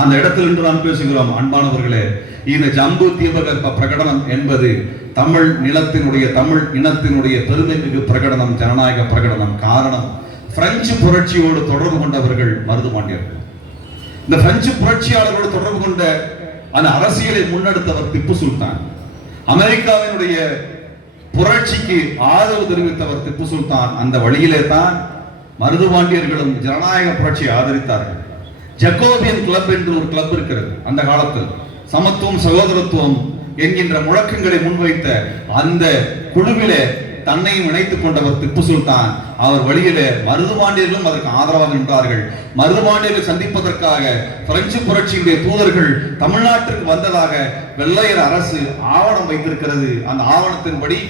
அந்த இடத்தில் இன்று நாம் பேசுகிறோம். அன்பானவர்களே, இந்த ஜம்பு தீபகற்ப பிரகடனம் என்பது தமிழ் நிலத்தினுடைய, தமிழ் இனத்தினுடைய பெருமைமிகு பிரகடனம், ஜனநாயக பிரகடனம். காரணம், பிரெஞ்சு புரட்சியோடு தொடர்பு கொண்டவர்கள் மருதுபாண்டியர்கள். இந்த பிரெஞ்சு புரட்சியாளர்களோடு தொடர்பு கொண்ட அந்த அரசியலை முன்னெடுத்தவர் திப்பு சுல்தான். அமெரிக்காவினுடைய புரட்சிக்கு ஆதரவு தெரிவித்தவர் திப்பு சுல்தான். அந்த வழியிலே தான் மருதுபாண்டியர்களும் ஜனநாயக புரட்சியை ஆதரித்தார்கள். ஜக்கோபியன் கிளப் என்று ஒரு கிளப் இருக்கிறது. அந்த காலத்தில் சமத்துவம் சகோதரத்துவம் என்கின்ற முழக்கங்களை முன்வைத்த அந்த குழுவிலே தன்னையும் இணைத்துக் கொண்டவர் திப்பு சுல்தான். அவர் வழியிலே மருதுபாண்டியர்களும் அதற்கு ஆதரவாக நின்றார்கள். மருதுபாண்டியர்களை சந்திப்பதற்காக பிரெஞ்சு புரட்சியுடைய தூதர்கள் தமிழ்நாட்டிற்கு வந்ததாக வெள்ளையர் அரசு ஆவணம் வைத்திருக்கிறது. அந்த ஆவணத்தின்படி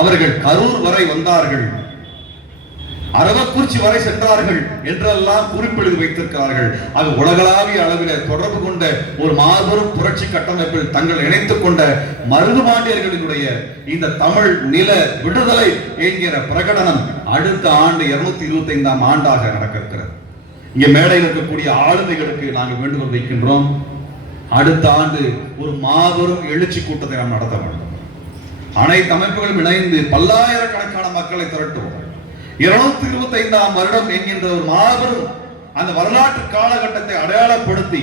அவர்கள் கரூர் வரை வந்தார்கள், அரவக்குறிச்சி வரை சென்றார்கள் என்றெல்லாம் குறிப்பெழுதி வைத்திருக்கிறார்கள். அது உலகளாவிய அளவில் தொடர்பு கொண்ட ஒரு மாபெரும் புரட்சி கட்டமைப்பில் தங்கள் இணைத்துக் கொண்ட மருதுபாண்டியர்களினுடைய இந்த தமிழ் நில விடுதலை என்கிற பிரகடனம் அடுத்த ஆண்டு 225ஆம் ஆண்டாக நடக்க இருக்கிறது. இங்கே மேடையில் இருக்கக்கூடிய ஆளுமைகளுக்கு நாங்கள் வேண்டுகோள் வைக்கின்றோம். அடுத்த ஆண்டு ஒரு மாபெரும் எழுச்சி கூட்டத்தை நாம் நடத்த வேண்டும். அனைத்து அமைப்புகளும் இணைந்து பல்லாயிரக்கணக்கான மக்களை திரட்டுவோம். 225ஆம் வருடம் என்கின்ற ஒரு மாபெரும் அந்த வரலாற்று காலகட்டத்தை அடையாளப்படுத்தி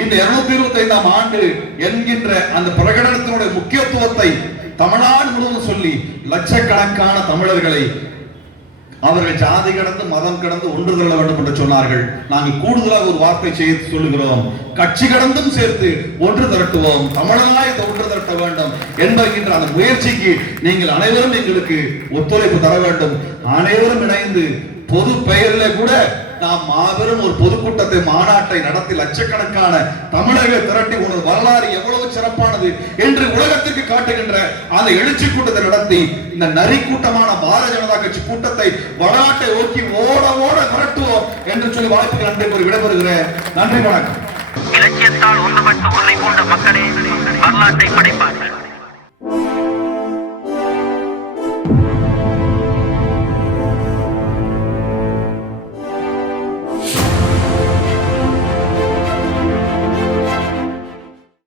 இந்த 225ஆம் ஆண்டு என்கின்ற அந்த பிரகடனத்தினுடைய முக்கியத்துவத்தை தமிழ்நாடு முழுவதும் சொல்லி லட்சக்கணக்கான தமிழர்களை அவர்கள் ஜாதி கடந்து மதம் கடந்து ஒன்று திரள வேண்டும் என்று சொன்னார்கள். நாங்கள் கூடுதலாக ஒரு வார்த்தை செய்து சொல்லுகிறோம், கட்சி கடந்தும் சேர்த்து ஒன்று திரட்டுவோம், தமிழனாய் ஒன்று திரட்ட வேண்டும் என்கின்ற அந்த முயற்சிக்கு நீங்கள் அனைவரும் எங்களுக்கு ஒத்துழைப்பு தர வேண்டும். அனைவரும் இணைந்து பொது பெயரில் கூட நாம் மாபெரும் ஒரு பொதுக்கூட்டத்தை, மாநாட்டை நடத்தி லட்சக்கணக்கான தமிழக திரட்டி உனது வரலாறு எவ்வளவு சிறப்பானது என்று உலகத்திற்கு காட்டுகின்ற அந்த எழுச்சி கூட்டத்தை நடத்தி இந்த நரி கூட்டமான பாரதிய ஜனதா கட்சி கூட்டத்தை வடநாட்டை நோக்கி ஓட ஓட விரட்டுவோம் என்று சொல்லி வாய்ப்புகள் நன்றி கூறி விடைபெறுகிறேன். நன்றி, வணக்கம். இலக்கியத்தால் ஒன்றுபட்டு உன்னை